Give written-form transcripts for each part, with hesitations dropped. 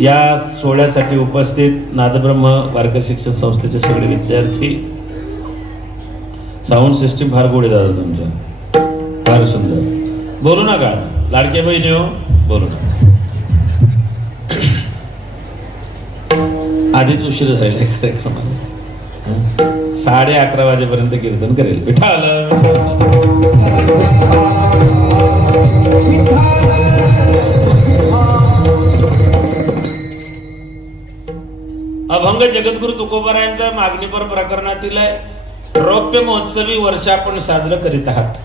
या सोहळ्यासाठी उपस्थित नादब्रह्म वारकरी शिक्षण संस्थेचे सगळे विद्यार्थी. साऊंड सिस्टीम फार गोड आहे दादा तुमच्या, फार सुंदर. बोलू नका लाडके बहिणी हो, बोलू नका. आधीच उशीर झालेला आहे कार्यक्रमाला. 11:30 वाजेपर्यंत कीर्तन करेल. विठाल अभंग जगद्गुरु तुकोबारायांच्या मागणीपर प्रकरणातील रौप्य महोत्सवी वर्ष आपण साजरं करीत आहात.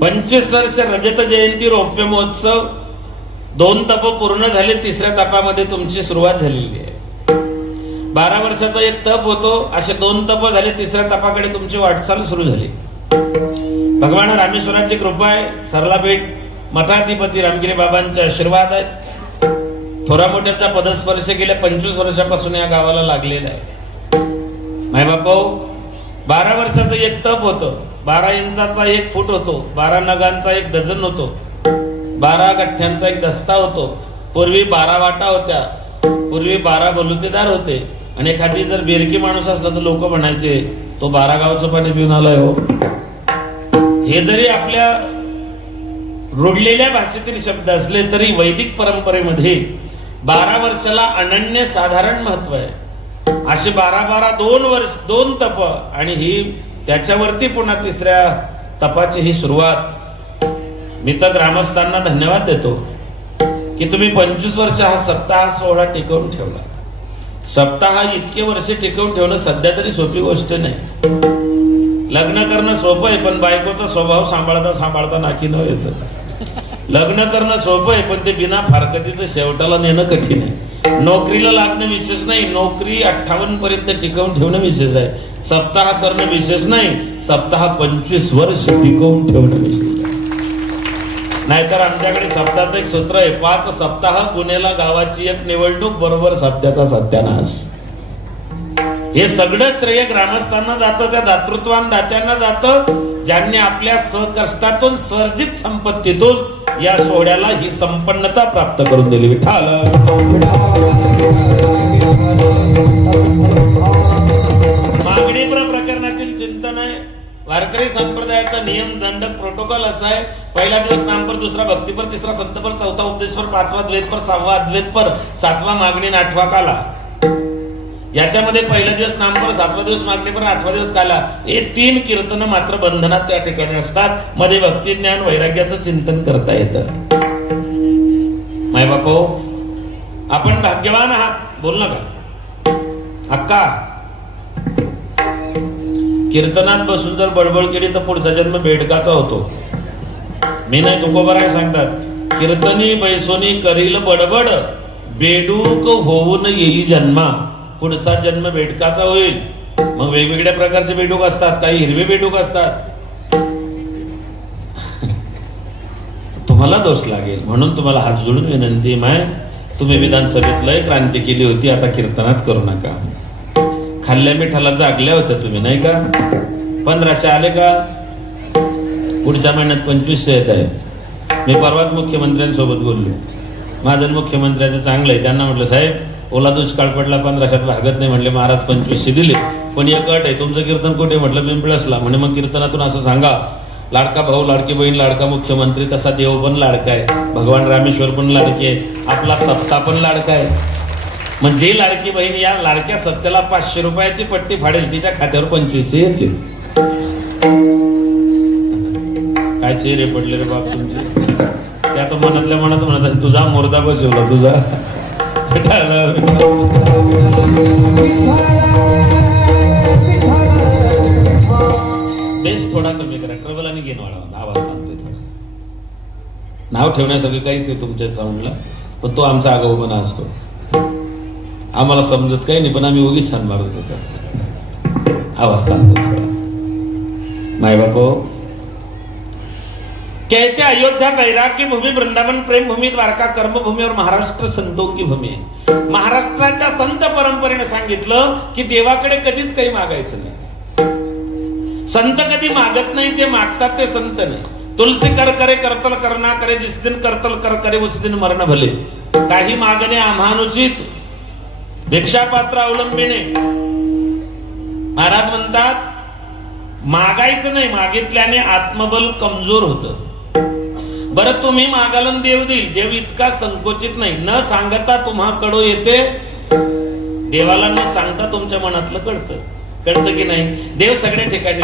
25 वर्ष रजत जयंती रौप्य महोत्सव. 2 तप पूर्ण झाले, 3ऱ्या तपामध्ये तुमची सुरुवात झालेली आहे. 12 वर्षाचा एक तप होतो, असे 2 तप झाले, 3ऱ्या तपाकडे तुमची वाटचाल सुरू झाली. भगवान रामेश्वराची कृपा आहे. सरलापेठ मठाधिपती रामगिरी बाबांचे आशीर्वाद आहेत. थोरा मोठ्याचा पदस्पर्श गेल्या 25 वर्षापासून या गावाला लागलेला आहे. मायबापो, 12 वर्षाचं एक तप होतं. 12 इंचाचा 1 फूट होतो, 12 नगांचा 1 डझन होतो, 12 गठ्ठ्यांचा 1 दस्ता होतो. पूर्वी 12 वाटा होत्या, पूर्वी 12 बलुतेदार होते. आणि एखादी जर बेरकी माणूस असला तर लोक म्हणायचे तो 12 गावचं पाणी पिऊन आलाय हो. हे जरी आपल्या रुढलेल्या भाषेतील शब्द असले तरी वैदिक परंपरेमध्ये 12 वर्षाला अनन्य साधारण महत्व आहे. असे 12 2 वर्ष 2 तप आणि ही त्याच्यावरती पुन्हा 3ऱ्या तपाची ही सुरुवात. मी तर ग्रामस्थांना धन्यवाद देतो की तुम्ही 25 वर्ष हा सप्ताह सोहळा टिकवून ठेवला. सप्ताह इतके वर्ष टिकवून ठेवणं सध्या तरी सोपी गोष्ट नाही. लग्न करणं सोपं आहे, पण बायकोचा स्वभाव सांभाळता सांभाळता नाकी न येतं. लग्न करणं सोपं आहे, पण ते बिना फारकतीचं शेवटाला नेणं कठीण आहे. नोकरीला लागणं विशेष नाही, नोकरी 58 पर्यंत टिकवून ठेवणं विशेष आहे. सप्ताह करणं विशेष नाही, सप्ताह 25 वर्ष टिकवून ठेवणं विशेष आहे. नाहीतर आमच्याकडे सप्ताहाचं एक सूत्र आहे, 5 सप्ताह पुण्याला गावाची एक निवडणूक बरोबर सप्त्याचा सत्यानाश. हे सगळं श्रेय ग्रामस्थांना जातं, त्या दातृत्वान दात्यांना जातं, ज्यांनी आपल्या स्वकष्टातून सर्जित संपत्तीतून या सोहळ्याला ही संपन्नता प्राप्त करून दिली. विठाल मागणी प्रकरणातील चिंतन आहे. वारकरी संप्रदायाचा नियम दंडक प्रोटोकॉल असा आहे, पहिला दिवस नामपर, दुसरा भक्तीपर, 3रा संतपर, 4था उपदेशपर, 5वा द्वैतपर, 6वा अद्वैतपर, 7वा मागणी, 8वा काला. याच्यामध्ये पहिला दिवस नामपर, 7वा दिवस मागणीपर, 8वा दिवस काला. हे 3 कीर्तन मात्र बंधनात त्या ठिकाणी असतात. मध्ये भक्ती ज्ञान वैराग्याचं चिंतन करता येतं. मायबापो, आपण भाग्यवान आहात. बोल नका अक्का. कीर्तनात बसून जर बडबड केली तर पुढचा जन्म बेडकाचा होतो. मी नाही, तुकोबाराय सांगतात, कीर्तनी बैसोनी करील बडबड, बेडूक होऊन येई जन्मा. पुढचा जन्म बेडकाचा होईल. मग वेगवेगळ्या प्रकारचे बेडूक असतात, काही हिरवे बेडूक असतात. तुम्हाला दोष लागेल, म्हणून तुम्हाला हात जोडून विनंती माय, तुम्ही विधानसभेत लय क्रांती केली होती, आता कीर्तनात करू नका. खाल्ल्या मिठाला जागल्या होत्या तुम्ही, नाही का? 1500 आले का? पुढच्या महिन्यात 2500 येत आहेत. मी परवाच मुख्यमंत्र्यांसोबत बोललो. माझं मुख्यमंत्र्याचं चांगलं आहे. त्यांना म्हटलं, साहेब ओला दुष्काळ पडला, 1500 भागत नाही. म्हणले महाराज 2500 दिले, पण एक अट आहे, तुमचं कीर्तन कुठे? म्हटलं पिंपळसला. म्हणे मग कीर्तनातून असं सांगा, लाडका भाऊ, लाडकी बहीण, लाडका मुख्यमंत्री, तसा देव पण लाडका आहे, भगवान रामेश्वर पण लाडके आहे, आपला सप्ताह पण लाडका आहे. म्हणजे लाडकी बहीण या लाडक्या सप्त्याला 500 रुपयाची पट्टी फाडेल, तिच्या खात्यावर 2500 येतील. काय चेहरे पडले रे बाप तुमचे. त्या तो मनातल्या मनात म्हणत, तुझा मुर्दा बसवला तुझा. बेस थोडा कमी करा, ट्रबल आणि गेन वाढवा. आवाज थांबतोय थोडा. नाव ठेवण्यासारखं काहीच नाही तुमच्या साऊंडला, पण तो आमचा आगाऊपणा असतो. आम्हाला समजत काही नाही, पण आम्ही उगीच छान मारत होतो. आवाज थांबतो थोडा. मायबापो, कहते अयोध्या वैराग्य भूमी, वृंदावन प्रेम भूमी, द्वारका कर्मभूमी और महाराष्ट्र संतों की भूमी. महाराष्ट्राच्या संत परंपरेने सांगितलं की देवाकडे कधीच काही मागायचं नाही. संत कधी मागत नाही, जे मागतात ते संत नाही. तुलसी कर करे करतल करना करे, जिस दिन करतल कर करे उस दिन मरण भले. काही मागणे आम्हानुचित, भिक्षापात्र अवलंबिणे. महाराज म्हणतात मागायचं नाही, मागितल्याने आत्मबल कमजोर होतं. बरं तुम्ही मागाल देव देईल. देव इतका संकोचित नाही. न सांगता तुम्हाकडे येते. देवाला न सांगता तुमच्या मनातलं कळतं की नाही. देव सगळ्या ठिकाणी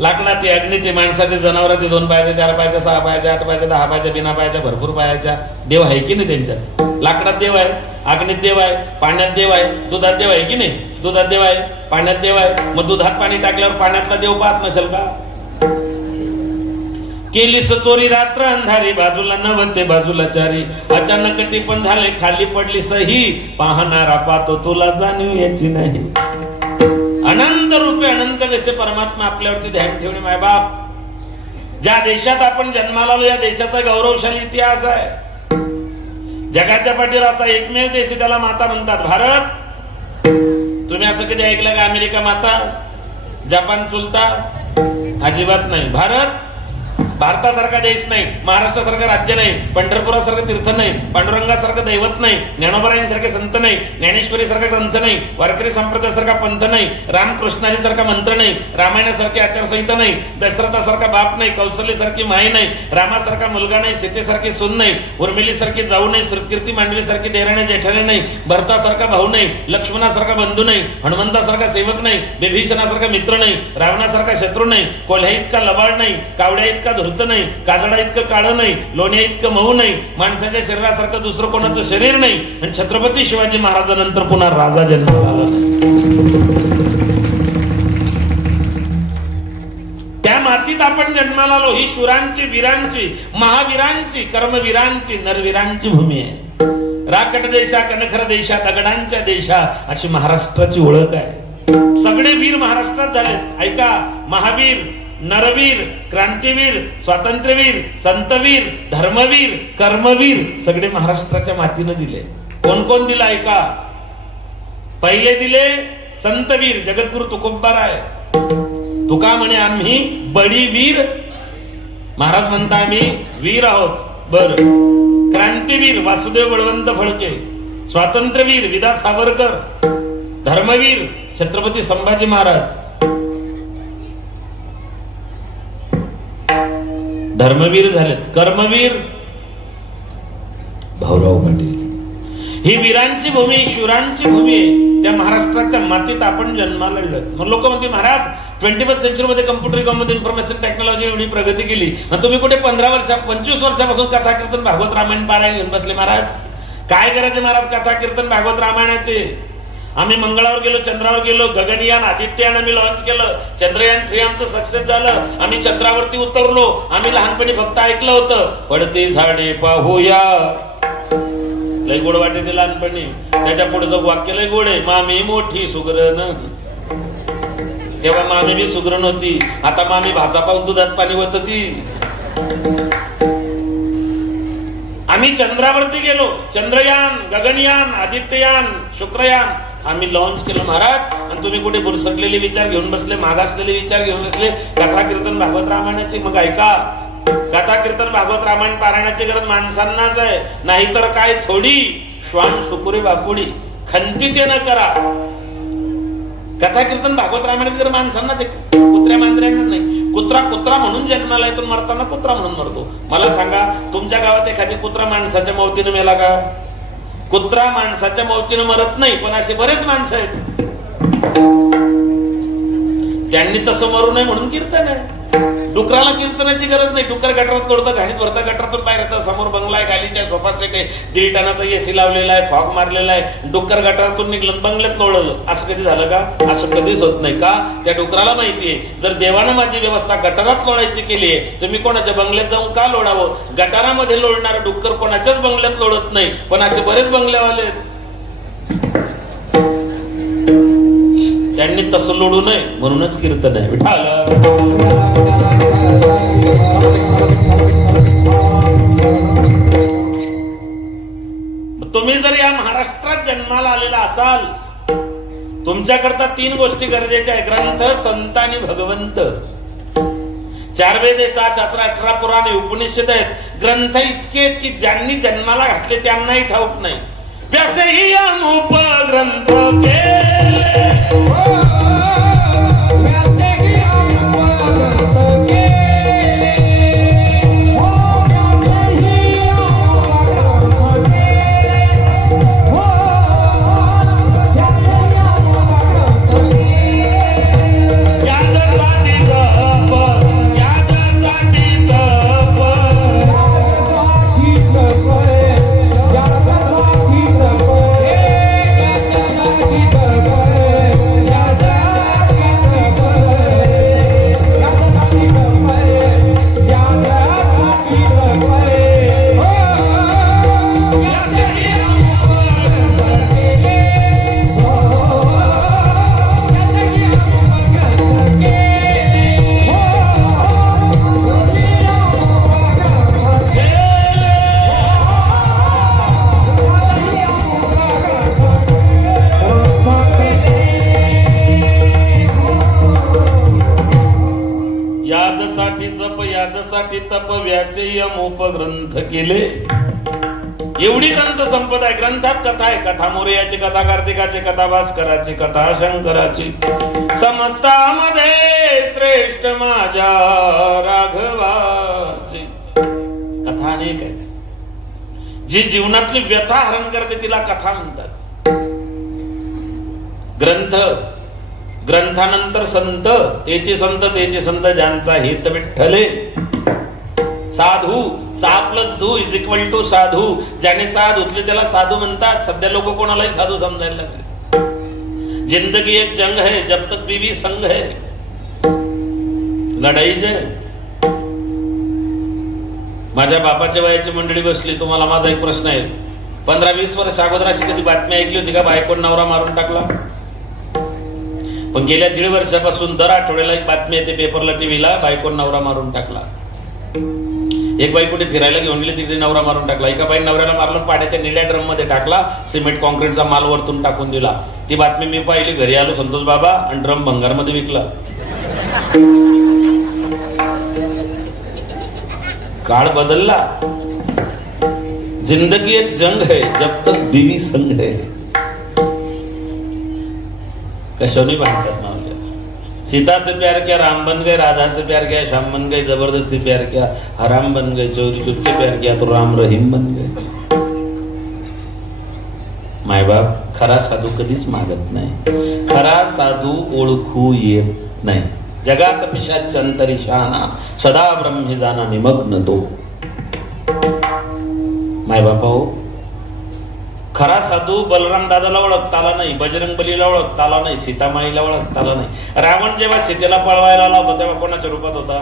लाकडात ते, अग्नी ते, माणसा ते, जनावर ते, 2 पायाच्या 4 पायाच्या 6 पायाच्या 8 पायाच्या 10 पायाच्या बिना पायाच्या भरपूर पायाच्या. देव आहे की नाही त्यांच्यात. लाकडात देव आहे, अग्नीत देव आहे, पाण्यात देव आहे, दुधात देव आहे की नाही. दुधात देव आहे, पाण्यात देव आहे. मग दुधात पाणी टाकल्यावर पाण्यातला देव पाहत नसेल का. केलीस चोरी रात्र अंधारी, बाजूला नवते बाजूला चारी. अचानक टिपण झाले खाली पडली सही, पाहणारा पाहतो तुला जाणीव याची नाही. अनंत रूपे अनंत वेसे परमात्मा आपल्यावरती ध्यान ठेवणे. माय बाप, ज्या देशात आपण जन्माला आलो या देशाचा गौरवशाली इतिहास आहे. जगाच्या पाठीवर असा एकमेव देश, त्याला माता म्हणतात भारत. तुम्ही असं कधी ऐकलं का अमेरिका माता, जपान चुलता? अजिबात नाही. भारतासारखा देश नाही, महाराष्ट्रासारखं राज्य नाही, पंढरपुरासारखं तीर्थ नाही, पांडुरंगासारखं दैवत नाही, ज्ञानोबरायांसारखे संत नाही, ज्ञानेश्वरीसारखा ग्रंथ नाही, वारकरी संप्रदायासारखा पंथ नाही, रामकृष्णाजीसारखा मंत्र नाही, रामायणासारखी आचारसंहिता नाही, दशरथासारखा बाप नाही, कौशल्यसारखी माय नाही, रामासारखा मुलगा नाही, सीतेसारखी सून नाही, उर्मिलीसारखी जाऊ नाही, श्रुतकीर्ती मांडवीसारखी देराणे जेठाणे नाही, भरतासारखा भाऊ नाही, लक्ष्मणासारखा बंधू नाही, हनुमंतासारखा सेवक नाही, विभीषणासारखा मित्र नाही, रावणासारखा शत्रू नाही, कोल्ह्या इतका लबाड नाही, कावड्या इतका धूर्त नाही, काजळा इतकं काळं नाही, लोण्या इतकं मऊ नाही, माणसाच्या शरीरासारखं दुसरं कोणाचं शरीर नाही. आणि छत्रपती शिवाजी महाराजांनंतर पुन्हा राजा जन्माला आला नाही. त्या मातीत आपण जन्माला आलो. ही शूरांची, वीरांची, महावीरांची, कर्मवीरांची, नरवीरांची भूमी आहे. राकट देशा, कणखर देशा, दगडांच्या देशा, अशी महाराष्ट्राची ओळख आहे. सगळे वीर महाराष्ट्रात झालेत. ऐका, महावीर, नरवीर, क्रांतीवीर, स्वातंत्र्यवीर, संतवीर, धर्मवीर, कर्मवीर सगळे महाराष्ट्राच्या मातीनं दिले. कोण कोण दिला ऐका. पहिले दिले संतवीर, जगद्गुरु तुकोबाराय. तुका म्हणे आम्ही बडी वीर. महाराज म्हणता आम्ही वीर आहोत. बर. क्रांतीवीर वासुदेव बळवंत फडके, स्वातंत्र्यवीर विदा सावरकर, धर्मवीर छत्रपती संभाजी महाराज, धर्मवीर झालेत. कर्मवीर भाऊराव पाटील. ही वीरांची भूमी, शूरांची भूमी आहे. त्या महाराष्ट्राच्या मातीत आपण जन्माला आलो. मग लोक म्हणते महाराज 21st सेंचुरी मध्ये कम्प्युटर युगामध्ये मध्ये इन्फॉर्मेशन टेक्नॉलॉजी एवढी प्रगती केली, मग तुम्ही कुठे 25 वर्षापासून कथा कीर्तन भागवत रामायण पारायण घेऊन बसले महाराज? काय करायचे महाराज कथा कीर्तन भागवत रामायणाचे? आम्ही मंगळावर गेलो, चंद्रावर गेलो, गगनयान आदित्ययान आम्ही लॉन्च केलं, चंद्रयान 3 आमचं सक्सेस झालं, आम्ही चंद्रावरती उतरलो. आम्ही लहानपणी फक्त ऐकलं होतं पडते झाडे पाहूया, लय गोड वाटे ते लहानपणी. त्याच्या पुढचं वाक्य लय गोड आहे, मामी मोठी सुगरण. तेव्हा मामी बी सुगरण होती, आता मामी भाचा पाहून दुधात पाणी होत ती. आम्ही चंद्रावरती गेलो, चंद्रयान, गगनयान, आदित्ययान, शुक्रयान आम्ही लॉन्च केलं महाराज. आणि तुम्ही कुठे बुरसकलेले विचार घेऊन बसले, मागासलेले विचार घेऊन बसले कथा कीर्तन भागवत रामायणाची. मग ऐका, कथा कीर्तन भागवत रामायण पारायणाची गरज माणसांनाच आहे, नाहीतर काय थोडी श्वान शुकुरे बापुडी खंती ते न करा. कथा कीर्तन भागवत रामायणाची गरज माणसांनाच आहे, कुत्र्या मांजऱ्यांना नाही. कुत्रा कुत्रा म्हणून जन्माला येतो, मरताना कुत्रा म्हणून मरतो. मला सांगा, तुमच्या गावात एखादी कुत्रा माणसाच्या मौतीने मेला का? कुत्रा माणसाच्या मौतीने मरत नाही, पण असे बरेच माणसं आहेत त्यांनी तसं मरू नये म्हणून कीर्तन आहे. डुकराला कीर्तनाची गरज नाही. डुकर गटारात लोळतं, घाणीत भरता गटारातून बाहेर येतं. समोर बंगला आहे, गालीच्या सोफा सेट आहे, 1.5 टनाचा एसी लावलेला आहे, फॉग मारलेला आहे. डुकर गटारातून निघलं, बंगल्यात लोळलं. असं कधी झालं का? असं कधीच होत नाही. का? त्या डुकराला माहितीये, जर देवानं माझी व्यवस्था गटारात लोळायची केली आहे, तर मी कोणाच्या बंगल्यात जाऊन का लोळावं? गटारामध्ये लोळणारा डुक्कर कोणाच्याच बंगल्यात लोळत नाही, पण असे बरेच बंगल्यावाले आहेत त्यांनी तसं लोडू नये म्हणूनच कीर्तन आहे. विठाला तुम्ही जर या महाराष्ट्रात जन्माला आलेला असाल, तुमच्याकरता 3 गोष्टी गरजेच्या आहेत: ग्रंथ, संत आणि भगवंत. 4 वेद 6 शास्त्र 18 पुराणे उपनिषद आहेत. ग्रंथ इतके आहेत की ज्यांनी जन्माला घातले त्यांनाही ठाऊक नाही. व्यासही अमुप ग्रंथ केले, याजसाठी तप व्यासे अमुप ग्रंथ केले. एवढी ग्रंथ संपदा आहे. ग्रंथात कथा आहे. कथा मोरयाची, कथा कार्तिकाची, कथा भास्कराची, कथा शंकराची. समस्तामध्ये श्रेष्ठ माझ्या राघवाची. कथा अनेक आहे. जी जीवनातली व्यथा हरण करते तिला कथा म्हणतात. ग्रंथ, ग्रंथानंतर संत, तेचे संत ज्यांचा हित विठ्ठले. साधू, सा प्लस धू इज इक्वल टू साधू. ज्याने साध उचले त्याला साधू म्हणतात. सध्या लोक कोणालाही साधू समजायला लागले. जिंदगी एक जंग है, जब तक बीवी संग है. लढाईच आहे. माझ्या बापाच्या वयाची मंडळी बसली. तुम्हाला माझा एक प्रश्न आहे. 15-20 वर्ष अगोदर अशी कधी बातमी ऐकली होती का बायकोन नवरा मारून टाकला? पण गेल्या 1.5 वर्षापासून दर आठवड्याला एक बातमी येते पेपरला, टीव्हीला, बायकोन नवरा मारून टाकला. एक बाई कुठे फिरायला घेऊन गेली, तिथे नवरा मारून टाकला. एका बाई नवऱ्याला मारलं, पाण्याच्या निळ्या ड्रम मध्ये टाकला, सिमेंट कॉन्क्रीटचा माल वरतून टाकून दिला. ती बातमी मी पाहिली, घरी आलो संतोष बाबा, आणि ड्रम भंगारमध्ये विकला. काळ बदलला. जिंदगी एक जंग है, जब तक बीवी संग है. कशोनी बांधतात ना. सीता से प्यार किया राम बन गए, राधा से प्यार किया श्याम बन गए, जबरदस्ती प्यार किया हराम बन गए, चोरी चुपके प्यार किया तो राम रहीम बन गए. मायबाप खरा साधू कधीच मागत नाही. खरा साधू ओळखू येत नाही. जगात पिशाच अंतरिशाना, सदा ब्रह्मी जाना निमग्न तो. मायबापा हो, खरा साधू बलराम दादाला ओळखता आला नाही, बजरंग बलीला ओळखता आला नाही, सीतामाईला ओळखता आला नाही. रावण जेव्हा सीतेला पळवायला आला होता तेव्हा कोणाच्या रूपात होता?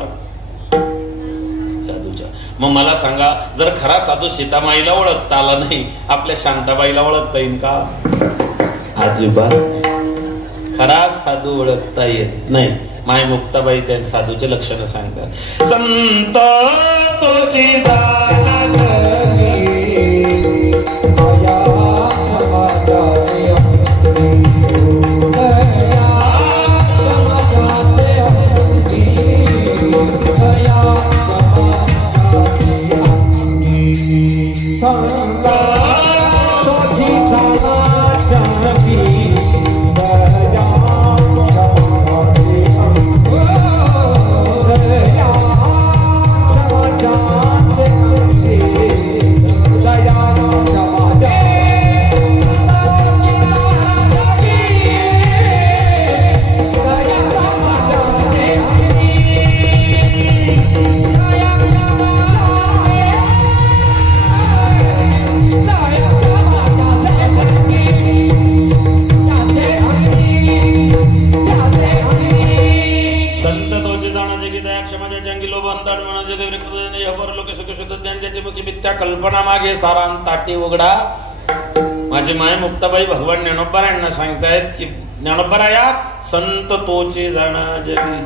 साधूच्या. मग मला सांगा, जर खरा साधू सीतामाईला ओळखता आला नाही, आपल्या शांताबाईला ओळखता येईल का? अजिबात. खरा साधू ओळखता येत नाही. माय मुक्ताबाई त्या साधूचे लक्षण सांगतात. संत तोची कल्पना मागे सारांत ताटी उघडा. माझी माय मुक्ताबाई भगवान ज्ञानोबरायांना सांगतायत की ज्ञानोबराया संत तोचे जाणा जगी.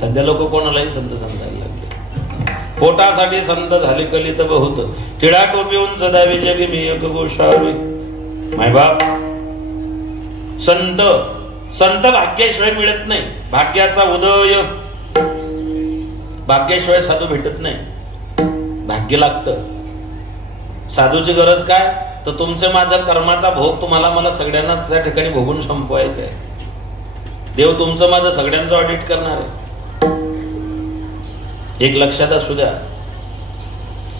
सध्या लोक कोणालाही संत समजायला लागले. पोटासाठी संत झाले कलित बहुत, टिळा टोपीहून सदावी जगी मी एक गोसावी. मायबाप, संत संत भाग्याशिवाय मिळत नाही. भाग्याचा उदय भाग्याशिवाय साधू भेटत नाही, भाग्य लागतं. साधूची गरज काय? तर तुमचं माझं कर्माचा भोग तुम्हाला मला सगळ्यांना त्या ठिकाणी भोगून संपवायचा आहे. देव तुमचं माझं सगळ्यांचं ऑडिट करणार आहे. एक लक्षात असू द्या.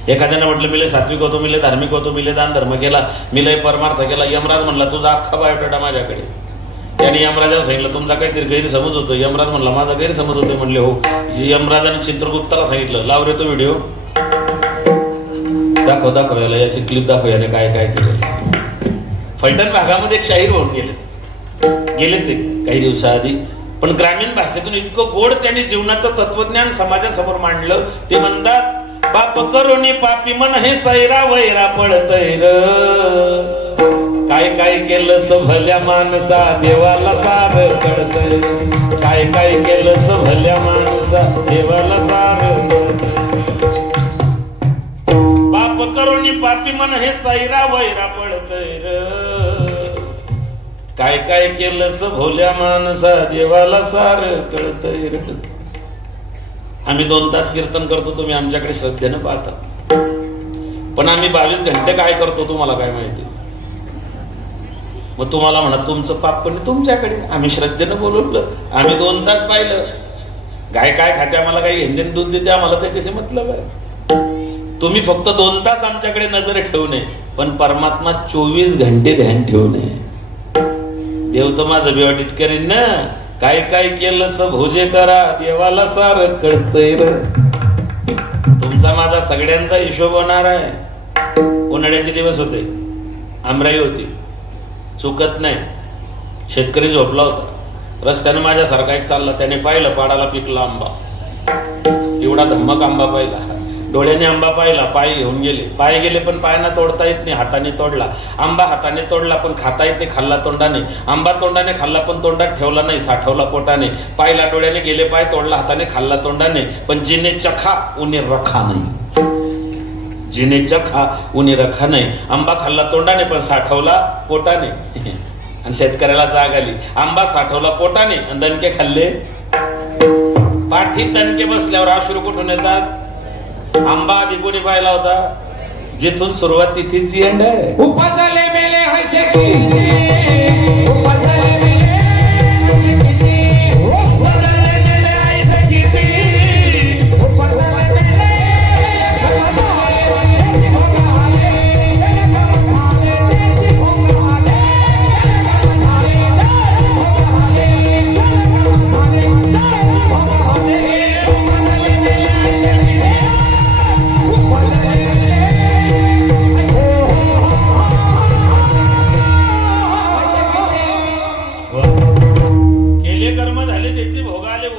एखाद्यानं म्हटलं मी लय सात्विक होतो, मी लय धार्मिक होतो, मी लय दान धर्म केला, मी लय परमार्थ केला. यमराज म्हणला तुझा अख्खा बायोडाटा माझ्याकडे. त्याने यमराजाला सांगितलं तुमचा काहीतरी गैरसमज होतो. यमराज म्हणला माझा गैरसमज होतो. म्हणले हो. यमराजाने चित्रगुप्ताला सांगितलं लाव रे तो व्हिडिओ, दाखव याला, याची क्लिप दाखव, याने काय काय केलं. फलटण भागामध्ये एक शाहीर होऊन गेले ते काही दिवसाआधी. पण ग्रामीण भाषेतून इतकं गोड त्यांनी जीवनाचं तत्वज्ञान समाजासमोर मांडलं. ते म्हणतात बाप करोनी पापी मन हे सैरा वैरा पडतय र, काय काय केलं स भल्या माणसा देवाला सार कळतय, काय काय केलं स भल्या माणसा देवाला सार कळतय. बाप करोनी पापी मन हे सैरा वैरा पडतय र, काय काय केलं स भोल्या माणसा देवाला सार कळतय र. आम्ही 2 तास कीर्तन करतो, तुम्ही आमच्याकडे श्रद्धेनं पाहता. पण आम्ही 22 घंटे काय करतो तुम्हाला काय माहिती. मग तुम्हाला म्हणा तुमचं पाप पण तुमच्याकडे, आम्ही श्रद्धेनं बोलवलं, आम्ही 2 तास पाहिलं. गाय काय खाते आम्हाला काही घेणं दूध देते आम्हाला त्याच्याशी मतलब आहे. तुम्ही फक्त 2 तास आमच्याकडे नजर ठेवू नये, पण परमात्मा 24 घंटे ध्यान ठेवू नये. देव तर माझं बी ऑडिट करीन ना. काय काय केलं स भोजे करा देवाला सार कळतय र. तुमचा माझा सगळ्यांचा हिशोब होणार आहे. उन्हाळ्याचे दिवस होते, आमराई होती, चुकत नाही. शेतकरी झोपला होता. रस्त्याने माझ्यासारखा एक चालला, त्याने पाहिलं पाडाला पिकला आंबा. एवढा धम्मक आंबा पाहिला. डोळ्याने आंबा पाहिला, पाय घेऊन गेले. पाय गेले पण पायांना तोडता येत नाही, हाताने तोडला. आंबा हाताने तोडला पण खाता येत नाही, खाल्ला तोंडाने. आंबा तोंडाने खाल्ला पण तोंडात ठेवला नाही, साठवला पोटाने. पायला डोळ्याने गेले, पाय तोडला हाताने, खाल्ला तोंडाने. पण जिने चखा उन्हे रखा नाही, जिने चखा उन्हे रखा नाही. आंबा खाल्ला तोंडाने पण साठवला पोटाने. आणि शेतकऱ्याला जाग आली, आंबा साठवला पोटाने आणि दणके खाल्ले. पाठीत दणके बसल्यावर अश्रू कुठून येतात? आंबा आधी कोणी पाहिला होता? जिथून सुरुवात तिथेच एंड आहे. उपजले मेले हसे किती, उपजले मेले हसे किती, उपजले मेले हसे किती, उपजले मेले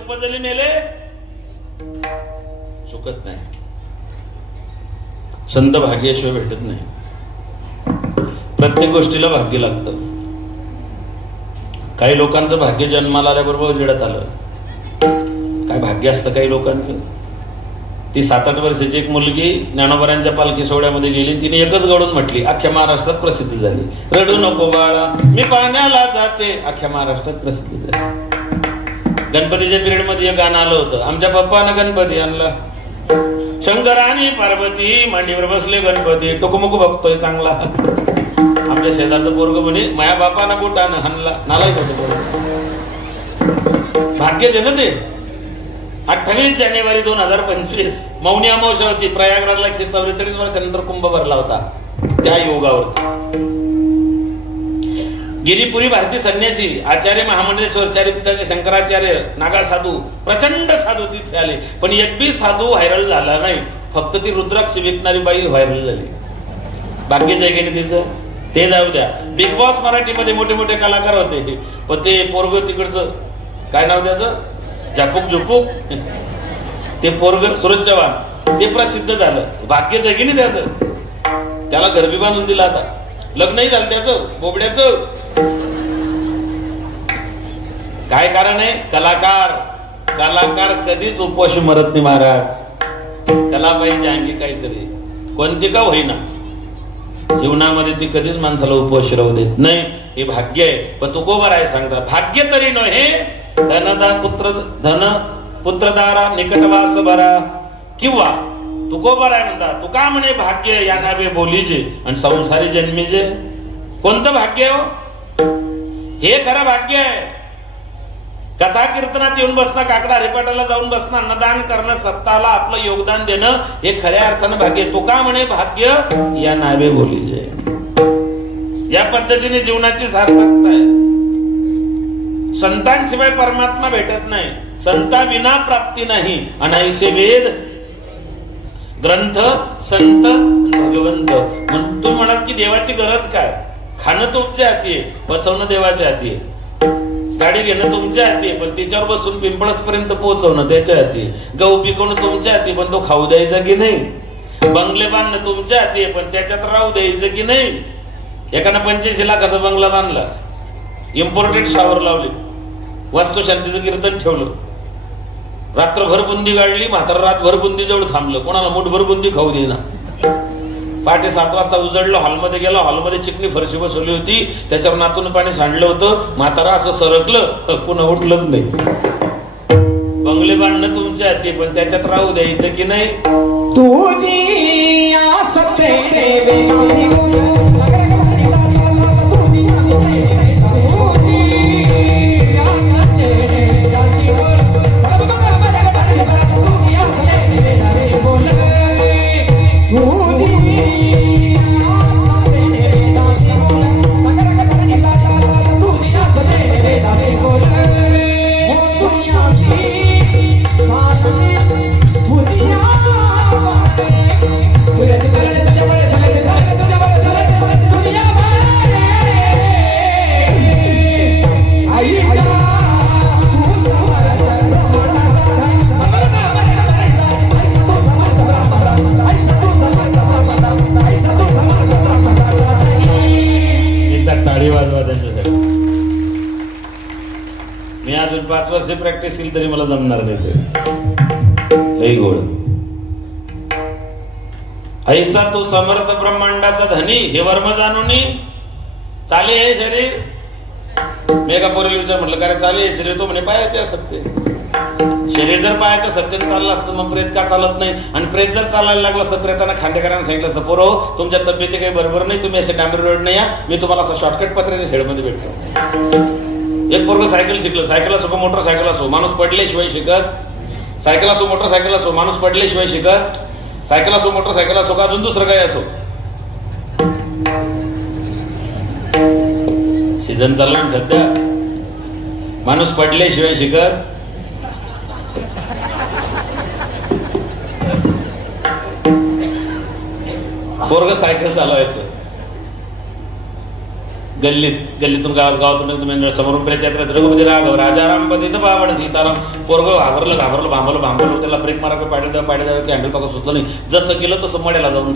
उपजले मेले चुकत नाही. संत भाग्याशिवाय भेटत नाही. प्रत्येक गोष्टीला भाग्य लागतं. काही लोकांचं भाग्य जन्माला आल्याबरोबर उजेडात आलं. काय भाग्य असतं काही लोकांचं. ती 7-8 वर्षाची एक मुलगी ज्ञानोबारांच्या पालखी सोहळ्यामध्ये गेली. तिने एकच गडून म्हटली, अख्ख्या महाराष्ट्रात प्रसिद्धी झाली, रडू नको बाळा मी पाण्याला जाते. अख्ख्या महाराष्ट्रात प्रसिद्धी झाली. गणपतीच्या पिरियड मध्ये एक गाणं आलं होतं, आमच्या पप्पानं गणपती आणला, शंकर आणि पार्वती मांडीवर बसले गणपती, टुकमुक बघतोय चांगला. आमच्या शेजारचं पोरग म्हणे माया बापानं बोटानं हाणला. नालायक होतं. भाग्यच आहे ना ते. 28 जानेवारी 2025 मौनी अमावस्या होती. प्रयागराजला 144 वर्षानंतर कुंभ भरला होता. त्या योगावर गिरीपुरी भारती संन्यासी आचार्य महामंडलेश्वर चारिपिताचे शंकराचार्य नागा साधू प्रचंड साधू तिथे आले. पण एक बी साधू व्हायरल झाला नाही. फक्त ती रुद्राक्ष विकणारी बाई व्हायरल झाली. बाकीच आहे की नाही तिचं ते जाऊ द्या. बिग बॉस मराठीमध्ये मोठे मोठे कलाकार होते. पण ते पोरग तिकडचं काय नाव त्याचं झापूक झुपूक ते पोरग सूरज चव्हाण ते प्रसिद्ध झालं. भाग्यच आहे की नाही त्याचं. त्याला गरबी बांधून दिला. आता लग्नही झालं त्याचं बोबड्याचं. काय कारण आहे? कलाकार कलाकार कधीच उपवाशी मरत नाही महाराज. कला पाहिजे आणखी काहीतरी कोणती का होईना जीवनामध्ये ती कधीच माणसाला उपवाशी राहू देत नाही. हे भाग्य आहे. पण तुकोबा राय सांगता भाग्य तरी नव्हे धनदा पुत्र धन पुत्रदारा निकटवास बरा. किंवा तुकोबा राय म्हणता तुका म्हणे भाग्य या नावे बोलीजे आणि संसारी जन्मीजे. कोणतं भाग्य हो? हे खरं भाग्य आहे. कथा कीर्तनात येऊन बसणं, काकडा हरिपाठाला जाऊन बसणं, अन्नदान करणं, सप्ताहाला आपलं योगदान देणं हे खऱ्या अर्थानं भाग्य. तुका म्हणे भाग्य या नावे बोलीजे. या पद्धतीने जीवनाची सार्थकता आहे. संतांशिवाय परमात्मा भेटत नाही. संता विना प्राप्ती नाही. अनायसे वेद ग्रंथ संत भगवंत. म्हणून तुम्ही म्हणाल की देवाची गरज काय? खाणं तुमच्या हाती आहे, पचवणं देवाच्या हाती आहे. गाडी घेणं तुमच्या हाती आहे, पण तिच्यावर बसून पिंपळस पर्यंत पोहोचवणं त्याच्या हाती आहे. गहू पिकवणं तुमच्या हाती, पण तो खाऊ द्यायचा की नाही. बंगले बांधणं तुमच्या हाती आहे, पण त्याच्यात राहू द्यायचं की नाही. एकानं 85 लाखाचा बंगला बांधला, इम्पोर्टेड शावर लावले, वास्तुशांतीचं कीर्तन ठेवलं, रात्रभर बुंदी गाडली, म्हातारा रातभर बुंदी जवळ थांबलं, कोणाला मुठभर बुंदी खाऊ देईना. पहाटे 7 वाजता उजडलं, हॉलमध्ये गेलो, हॉलमध्ये चिकनी फरशी बसवली होती, त्याच्यावर नातून पाणी सांडलं होतं. म्हातारा असं सरकलं, पुन्हा उठलंच नाही. बंगले बांधणं तुमच्या हाती, पण त्याच्यात राहू द्यायचं की नाही. तुझी आस तेरे मी अजून 5 वर्ष प्रॅक्टिस केली तरी मला जमणार नाही. लई गोड. ऐसा तू समर्थ ब्रह्मांडाचा धनी हे वर्म जाणूनी चाले हे शरीर. मी एका पोरीला विचार म्हटलं काय चाले हे शरीर? तो म्हणे पायाचे सत्य. शरीर जर पायाचं सत्याने चाललं असतं मग प्रेत का चालत नाही? आणि प्रेत जर चालायला लागलं असतं, प्रेतांना खांदेकरांना सांगितलं असतं पोरो तुमच्या तब्येती काही बरोबर नाही, तुम्ही असे डांबरी रोड नाही या, मी तुम्हाला असं शॉर्टकट पत्र्याच्या शेडमध्ये भेटतो. एक पोरग सायकल शिकलं, सायकल असो मोटरसायकल असो, माणूस पडल्याशिवाय शिकत. सायकल असो मोटरसायकल असो, माणूस पडल्याशिवाय शिकत. सायकल असो मोटरसायकल असो का अजून दुसरं काय असो, सीझन चालू आहे सध्या, माणूस पडल्याशिवाय शिकत. पोरग सायकल चालवायचं गल्लीतून गावातून समोरून प्रेत यात्रेत रघुपती राघव राजाराम पती बावड सीताराम. पोरग घाबरलं भांबलं त्याला ब्रेक मारा पाडे द्यावं की हँडल पाका सुचलं नाही. जसं गेलं तसं मड्याला जाऊन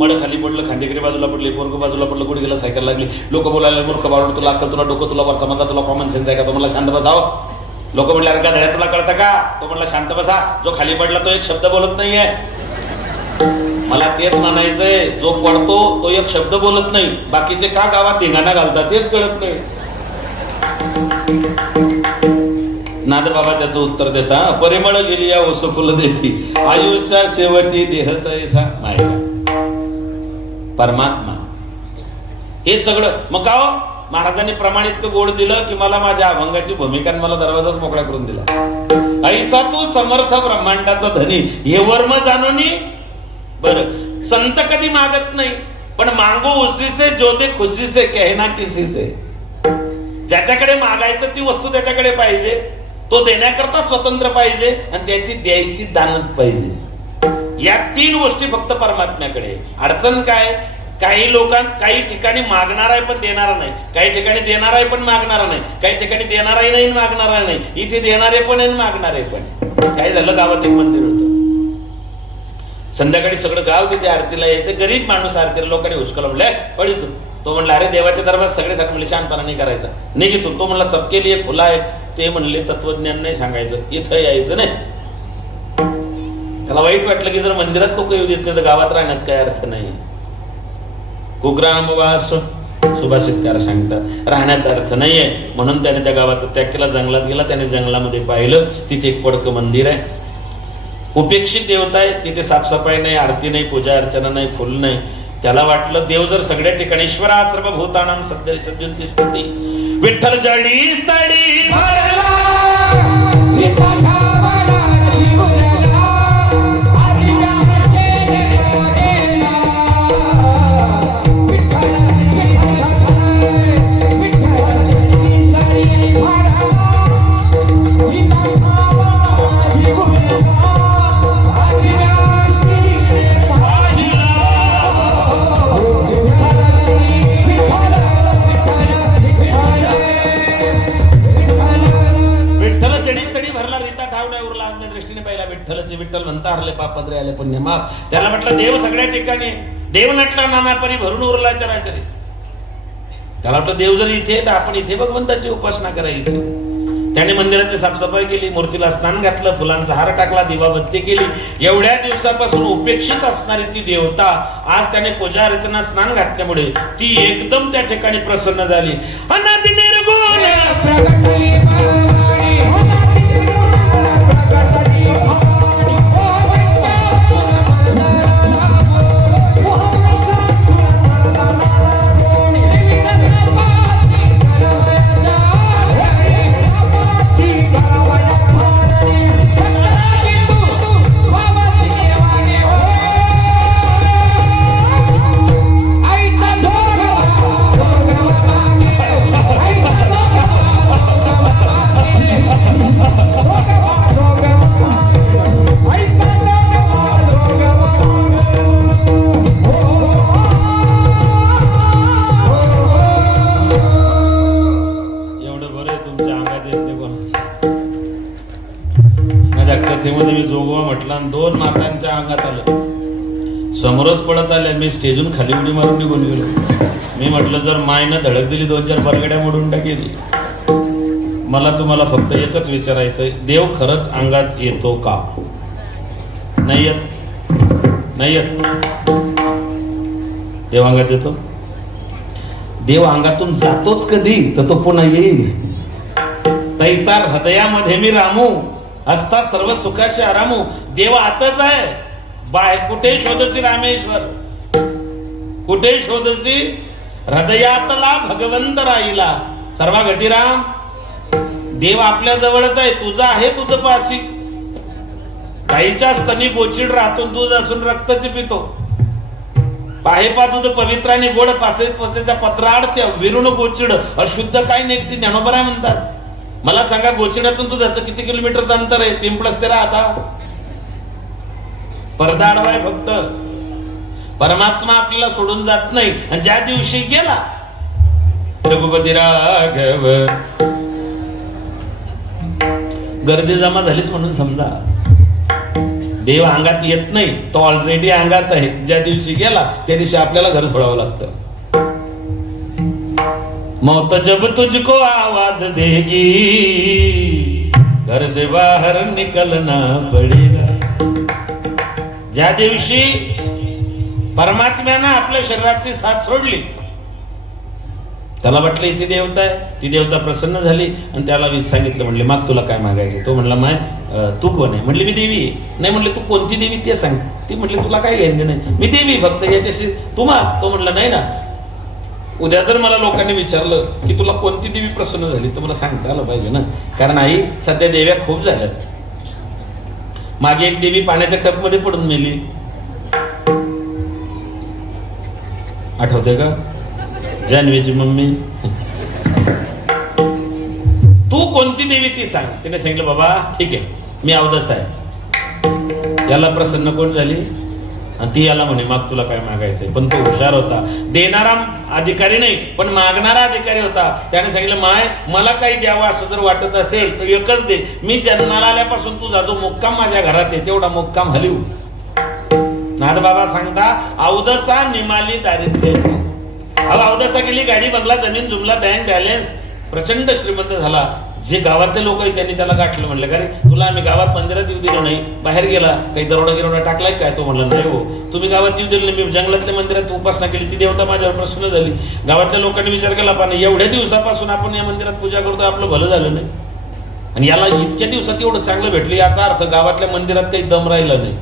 मड खाली पडलं, खांडेकरी बाजूला पडले, पोरग बाजूला पडलं, कुठे गेला सायकल लागली. लोक बोलायला मूर्ख बावड तुला अक्कल, तुला डोकं, तुला वरचा माझा, तुला कॉमन सेन्स आहे का? तो मला शांत बसावं. लोक म्हणले अरे का धड्या तुला कळतं का? तो म्हणला शांत बसा. जो खाली पडला तो एक शब्द बोलत नाहीये. मला तेच म्हणायचंय, जो पडतो तो एक शब्द बोलत नाही, बाकीचे का गावात धिंगाणा घालतात तेच कळत नाही. नादबाबा त्याचं उत्तर देता परिमळ गेली या ओस फुल देती, आयुष्या शेवटी देह तैसा मायला. परमात्मा हे सगळं. मग का हो महाराजांनी प्रमाण इतकं गोड दिलं की मला माझ्या अभंगाची भूमिका मला दरवाजाच मोकळा करून दिला. ऐसा तू समर्थ ब्रह्मांडाचा धनी हे वर्म जाणूनी. बर संत कधी मागत नाही, पण मागो उसी से जो दे खुशी से कहना किसी से. ज्याच्याकडे मागायचं ती वस्तू त्याच्याकडे पाहिजे, तो देण्याकरता स्वतंत्र पाहिजे आणि त्याची द्यायची दानत पाहिजे. या 3 गोष्टी फक्त परमात्म्याकडे. अडचण काय? काही काही ठिकाणी मागणार आहे पण देणारा नाही, काही ठिकाणी देणार आहे पण मागणारा नाही, काही ठिकाणी देणाराही नाही मागणारा नाही. इथे देणारे पण आणि मागणारे पण. काय झालं, गावात एक मंदिर होतं. संध्याकाळी सगळं गाव तिथे आरतीला यायचं. गरीब माणूस आरतीला, लोकांनी हुसकलं म्हणलं पडितो. तो म्हणला अरे देवाच्या दरबार सगळे सांग म्हणले शांतपणा नाही करायचा, निघितो. तो म्हणला सबके लिए खुला आहे. ते म्हणले तत्वज्ञान नाही सांगायचं, इथं यायचं नाही. त्याला वाईट वाटलं की जर मंदिरात लोक येऊ देत नाही तर गावात राहण्यात काय अर्थ नाही. कुग्रामवास सुभाषितकार सांगतात राहण्यात अर्थ नाहीये, म्हणून त्याने त्या गावाचा त्याग केला, जंगलात गेला. त्याने जंगलामध्ये पाहिलं तिथे एक पडकं मंदिर आहे, उपेक्षित देवता आहे, तिथे साफसफाई नाही, आरती नाही, पूजा अर्चना नाही, फुल नाही. त्याला वाटलं देव जर सगळ्या ठिकाणी ईश्वरा सर्वभूतानां सद्य सद्युन तिष्ठति, विठ्ठल जडी स्थळी भरला विठ्ठल म्हणता हरले पापद्रे आले पुण्य माप. त्याला म्हटलं देव सगळ्या ठिकाणी, देव नटला नाना परी भरून उरला चराचरी. त्याला वाटलं देव जर इथे तर आपण इथे भगवंताची उपासना करायची. त्याने मंदिराची साफसफाई केली, मूर्तीला स्नान घातलं, फुलांचा हार टाकला, दिवाबत्ती केली. एवढ्या दिवसापासून उपेक्षित असणारी ती देवता आज त्याने पूजा अर्चना स्नान घातल्यामुळे ती एकदम त्या ठिकाणी प्रसन्न झाली. अनादि निर्गुण कथेमध्ये मी जोगवा म्हटला आणि दोन मातांच्या अंगात आलं, समोरच पडत आल्या. मी स्टेजून खाली उडी मारून निघून गेलो. मी म्हटलं जर मायनं धडक दिली, 2-4 बरगड्या मोडून टाकेली. मला तुम्हाला फक्त एकच विचारायचंय, देव खरंच अंगात येतो का? नाही येत, नाही येत. देव अंगात येतो? देव अंगातून जातोच कधी तर तो पुन्हा येईल. तैसा हृदयामध्ये मी रामू असता सर्व सुखाशी आरामू. देव आतच आहे, बाय कुठे शोधसी रामेश्वर, कुठे शोधसी हृदयातला भगवंत राहिला सर्वा घटीराम. देव आपल्या जवळच आहे, तुझा आहे तुझं पाशी. गाईच्या स्तनी गोचिड राहतो, दूध असून रक्तचे पितो. पाहेपा दूध पवित्र आणि गोड, पासे पसेच्या पत्राड त्या विरुण गोचिड अशुद्ध काय निघती. ज्ञानोबराय म्हणतात. मला सांगा गोचिडातून दुधाचं किती किलोमीटरचं अंतर आहे? पिंपळस ते राहता पडदा आडवाय फक्त. परमात्मा आपल्याला सोडून जात नाही. आणि ज्या दिवशी गेला रघुपती राघव, गर्दी जमा झालीच म्हणून समजा. देव अंगात येत नाही, तो ऑलरेडी अंगात आहे. ज्या दिवशी गेला त्या दिवशी आपल्याला घर सोडावं लागतं. मौत जब तुझको आवाज देगी, घर से बाहर निकलना पडेगा. ज्या दिवशी परमात्म्यानं आपल्या शरीराची साथ सोडली, त्याला वाटलं इथे देवता आहे. ती देवता प्रसन्न झाली आणि त्याला सांगितलं, म्हणले माग तुला काय मागायचं. तो म्हणला माय तू कोण आहे? म्हणले मी देवी आहे. नाही म्हणले तू कोणती देवी ते सांग. ती म्हणले तुला काय घेणं नाही, मी देवी फक्त याच्याशी तू माग. तो म्हणला नाही ना, उद्या जर मला लोकांनी विचारलं की तुला कोणती देवी प्रसन्न झाली तर मला सांगता आलं पाहिजे ना. कारण आई सध्या देव्या खूप झाल्यात. मागे एक देवी पाण्याच्या टपमध्ये पडून मेली, आठवते का? जान्हवीची मम्मी. तू कोणती देवी ती सांग. तिने सांगितलं बाबा ठीक आहे मी अवधस आहे. याला प्रसन्न कोण झाली? आणि ती याला म्हणे माग तुला काय मागायचंय. पण तो हुशार होता, देणारा अधिकारी नाही पण मागणारा अधिकारी होता. त्याने सांगितलं माय मला काही द्यावं असं जर वाटत असेल तर एकच दे. मी जन्माला आल्यापासून तुझा जो मुक्काम माझ्या घरात आहे तेवढा मुक्काम हलिव. नाथबाबा सांगता अवधसा निमाली दारिद्र्याची. अवधसा गेली, गाडी बंगला जमीन जुमला बँक बॅलन्स, प्रचंड श्रीमंत झाला. जे गावातले लोक आहेत त्यांनी त्याला गाठलं. म्हणलं का रे तुला आम्ही गावात मंदिरात येऊ दिलं नाही, बाहेर गेला काही दरोडा गिरोडा टाकलाय काय? तो म्हणला नाही हो, तुम्ही गावात येऊ दिलं नाही, मी जंगलातल्या मंदिरात उपासना केली, ती देवता माझ्यावर प्रसन्न झाली. गावातल्या लोकांनी विचार केला पण एवढ्या दिवसापासून आपण या मंदिरात पूजा करतो, आपलं भलं झालं नाही, आणि याला इतक्या दिवसात एवढं चांगलं भेटलं, याचा अर्थ गावातल्या मंदिरात काही दम राहिला नाही.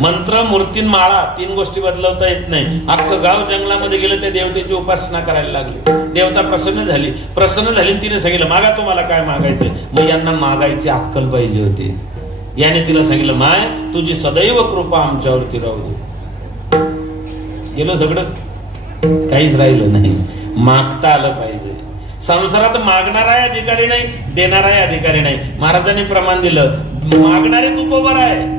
मंत्र, मूर्ती, माळा 3 गोष्टी बदलवता येत नाही. अख्खं गाव जंगलामध्ये गेलं, त्या देवतेची उपासना करायला लागली. देवता प्रसन्न झाली. तिने सांगितलं मागा तुम्हाला काय मागायचंय. मग यांना मागायची अक्कल पाहिजे होती. याने तिला सांगितलं माय तुझी सदैव कृपा आमच्यावरती राहू दे. गेलं सगळं, काहीच राहिलं नाही. मागता आलं पाहिजे. संसारात मागणाराही अधिकारी नाही, देणाराही अधिकारी नाही. महाराजांनी प्रमाण दिलं, मागणारे तुकोबर आहे.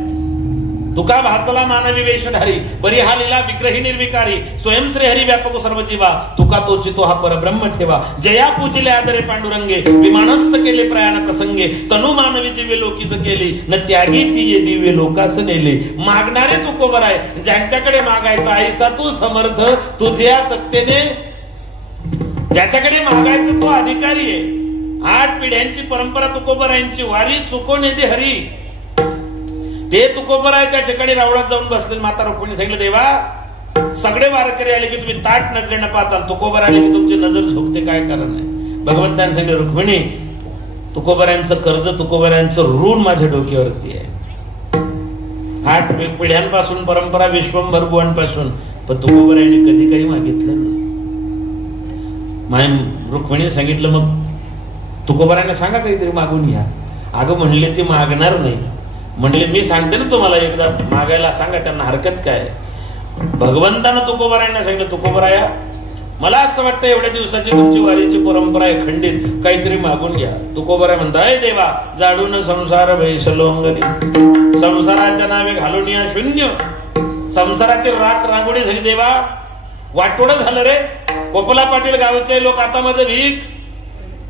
तुका भासला मानवी वेशधारी, बरी हा लीला विग्रही निर्विकारी, स्वयं श्री हरी व्यापक सर्व जीवा, तुका तोची तो हा परब्रह्म ठेवा. जया पूजिले आदरे पांडुरंगे, विमानस्थ केले प्रयाण प्रसंगे, तनु मानवी जीवे लोकीच केली, न त्यागी ती ये दिव्य लोकास नेले. मागणारे तुकोबर आहे, ज्यांच्याकडे मागायचा ऐसा तू समर्थ, तुझ्या सत्तेने ज्याच्याकडे मागायचं तो अधिकारी आहे. 8 पिढ्यांची परंपरा तुकोबरायांची, वारी चुकवणे दे हरी. ते तुकोबर आहे त्या ठिकाणी रावळात जाऊन बसले. माता रुक्मिणी सांगितलं देवा सगळे वारकरी आले की तुम्ही ताट नजरेनं पाहताल, तुकोबर आले की तुमची नजर झुकते, काय कारण आहे? भगवंतांनी सांगितलं रुक्मिणी तुकोबरायांचं कर्ज, तुकोबरायांचं ऋण माझ्या डोक्यावरती आहे. 8 पिढ्यांपासून परंपरा, विश्वंभर भुवनपासून, पण तुकोबरायांनी कधी काही मागितलं नाही. माय रुक्मिणी सांगितलं मग तुकोबरायांना सांगा काहीतरी मागून घ्या. अगं म्हणले ती मागणार नाही. म्हणले मी सांगते ना तुम्हाला, एकदा मागायला सांगा, त्यांना हरकत काय? भगवंतानं तुकोबरायांना सांगितलं तुकोबराया मला असं वाटतं एवढ्या दिवसाची तुमची वारीची परंपरा आहे खंडित, काहीतरी मागून घ्या. तुकोबराय म्हणता अय देवा जाडून संसार भैसलोंगणी, संसाराच्या नावे घालून या शून्य. संसाराची राख रांगोळी झाली देवा, वाटोळं झालं रे. कोपला पाटील गावचे लोक आता माझं भीक,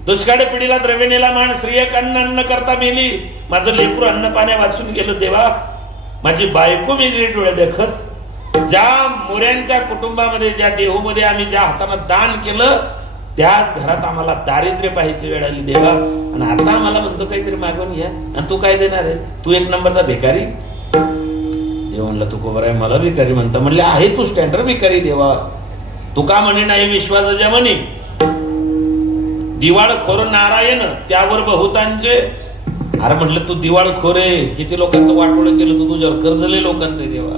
दुष्काळ पिढीला द्रविणीला मान, स्त्रियक अन्न करता मेली, माझं लेकरू अन्न पाण्या वाचून गेलं देवा, माझी बायको मेली डोळे देखत. ज्या मोऱ्यांच्या कुटुंबामध्ये, ज्या देहूमध्ये आम्ही ज्या हातानं दान केलं, त्याच घरात आम्हाला दारिद्र्य पाहायची वेळ आली देवा, आणि आता आम्हाला म्हणतो काहीतरी मागून घ्या, आणि तू काय देणार आहे? तू 1 नंबरचा भिकारी. देव म्हणला तुकोबराय मला भिकारी म्हणता? म्हणले आहे तू स्टँडर्ड भिकारी देवा. तुका म्हणे नाही विश्वास जमनी, दिवाळखोर नारायण त्यावर बहुतांचे. अरे म्हटलं तू दिवाळखोर आहे, किती लोकांचं वाटोळं केलं तू, तुझ्यावर कर्जले लोकांचं देवा.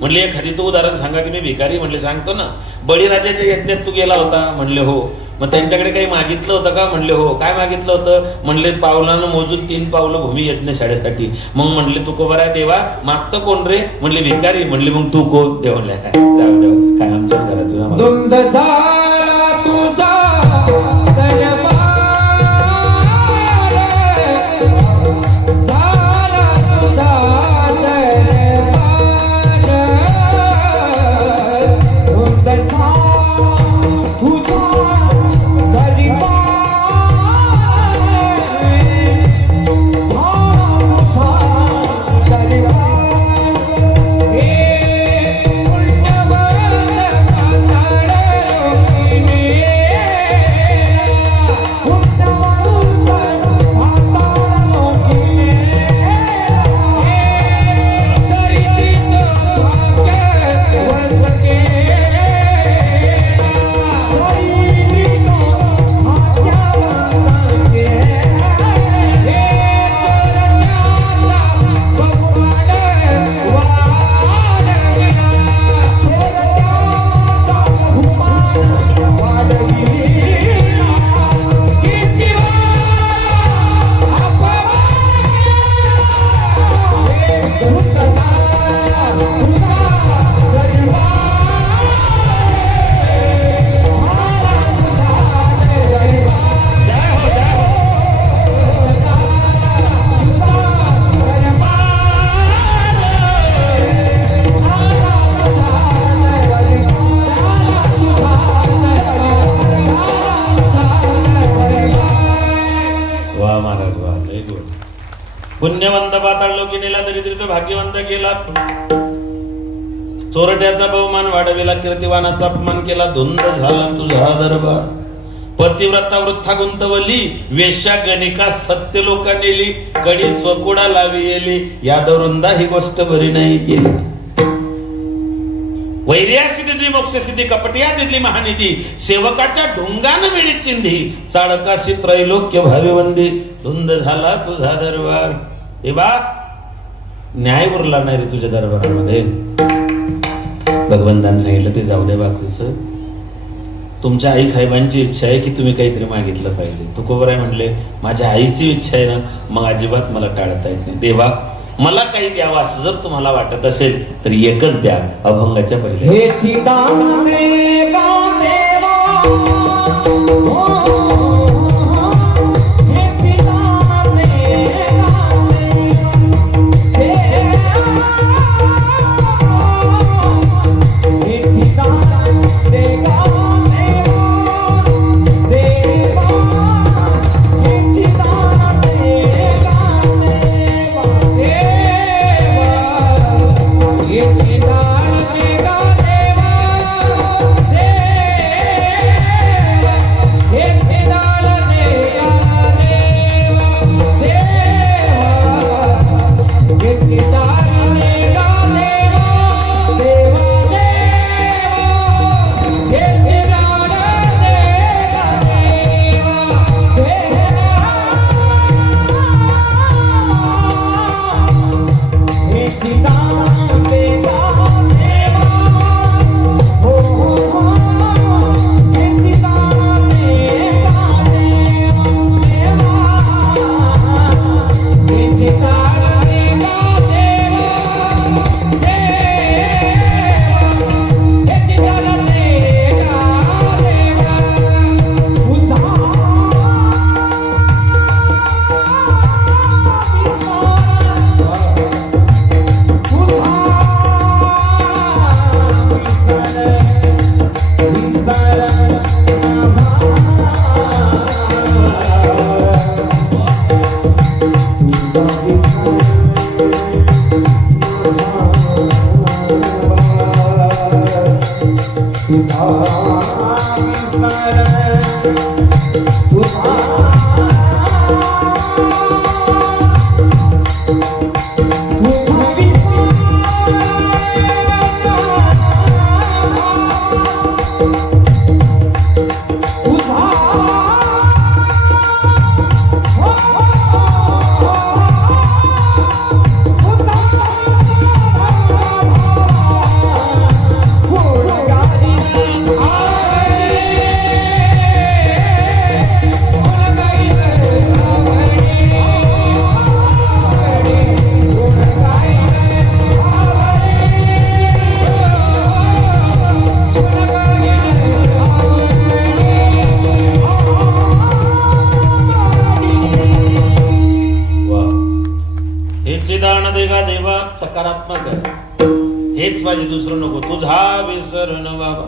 म्हणले एखादी तू उदाहरण सांगा की मी भिकारी. म्हणले सांगतो ना, बळीराजाच्या यज्ञात तू गेला होता. म्हणले हो. मग त्यांच्याकडे काही मागितलं होतं का? म्हणले हो. काय मागितलं होतं? म्हणले पावलानं मोजून 3 पावलं भूमी यज्ञशाळेसाठी. मग म्हणले तुकोबराय देवा मागतं कोण रे? म्हणले भिकारी. म्हणले मग तू कोण? देव म्हणले जाऊ जाऊ काय आमच्याच घरात धुंद झाला तुझा दरबार, झाला तुझा दरबार, धुंद झाला तुझा दरबार, पुण्यवंत पाताळ लोकी नेला दरिद्रीत भाग्यवंत केला, चोरट्याचा बहुमान वाढविला, कीर्तिवानाचा अपमान केला. धुंद झाला तुझा दरबार, पतिव्रता वृथा गुंतवली, वेश्या गणिका सत्य लोका नेली, कडी स्वकुडा लावी येली, यादव वृंदा ही गोष्ट बरी नाही केली. वैर्यासी दिली मोक्षसिद्धी, कपटिया दिली महानिधी, सेवकाच्या ढुंगान मिळी चिंधी, चाळकाशी त्रैलोक्य भावी वंदी, धुंद झाला तुझा दरबार. देवा न्याय उरला नाही रे तुझ्या दरबारामध्ये. भगवंतांनी सांगितलं ते जाऊ दे बाकीचं, तुमच्या आई साहेबांची इच्छा आहे की तुम्ही काहीतरी मागितलं पाहिजे. तुकोबराय म्हणले माझ्या आईची इच्छा आहे ना, मग अजिबात मला टाळता येत नाही. देवा मला काही द्यावा असं जर तुम्हाला वाटत असेल तर एकच द्या, अभंगाच्या पहिले. हे चिदान देगा देवा, हे चिदान देगा देवा, हे चिदान देगा सकारात्मक आहे, हेच पाहिजे, दुसरं नको. तुझा विसर न बाबा.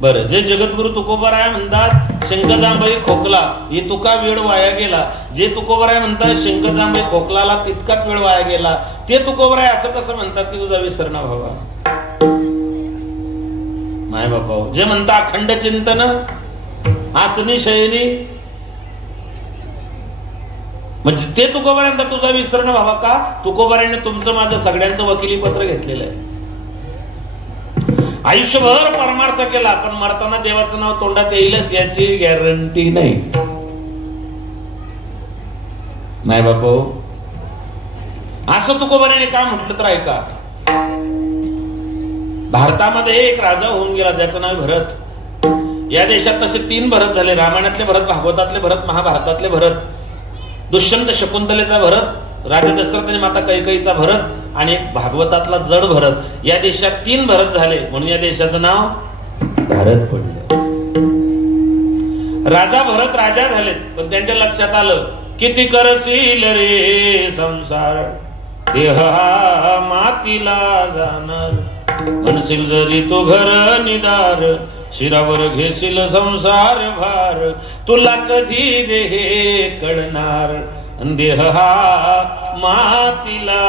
बरं, जे जगद्गुरु तुकोबाराय म्हणतात शंखजांबई खोकला, हे तुका वेळ वाया गेला. जे तुकोबाराय म्हणतात शंखजांबई खोकलाला तितकाच वेळ वाया गेला, ते तुकोबाराय असं कसं म्हणतात की तुझा विसर न व्हावा. माय बापा, जे म्हणतात अखंड चिंतन आसनी शयनी, म्हणजे ते तुकोबारायांना तुझा विसर न व्हावा का? तुकोबारायांनी तुमचं माझं सगळ्यांचं वकिली पत्र घेतलेलं आहे. आयुष्यभर परमार्थ केला, पण मरताना देवाचं नाव तोंडात येईलच याची गॅरंटी नाही. नाही बापू, असं तुकोबारायांनी काय म्हटलं तर ऐका. भारतामध्ये एक राजा होऊन गेला, ज्याचं नाव भरत. या देशात तसे 3 भरत झाले, रामायणातले भरत, भागवतातले भरत, महाभारतातले भरत. दुष्यंत शकुंतलेचा भरत, राजा दशरथ आणि माता कैकेयीचा भरत, आणि भागवतातला जड भरत. या देशात 3 भरत झाले, म्हणून या देशाचं नाव भारत पडलं. राजा भरत राजा झाले, पण त्यांच्या लक्षात आलं किती करशील रे संसार, देह हा मातीला जाणार. म्हणशील जरी तो घर निदार, शिरावर घेशील संसार भार. तुला कधी देह कळणार, देह हा मातीला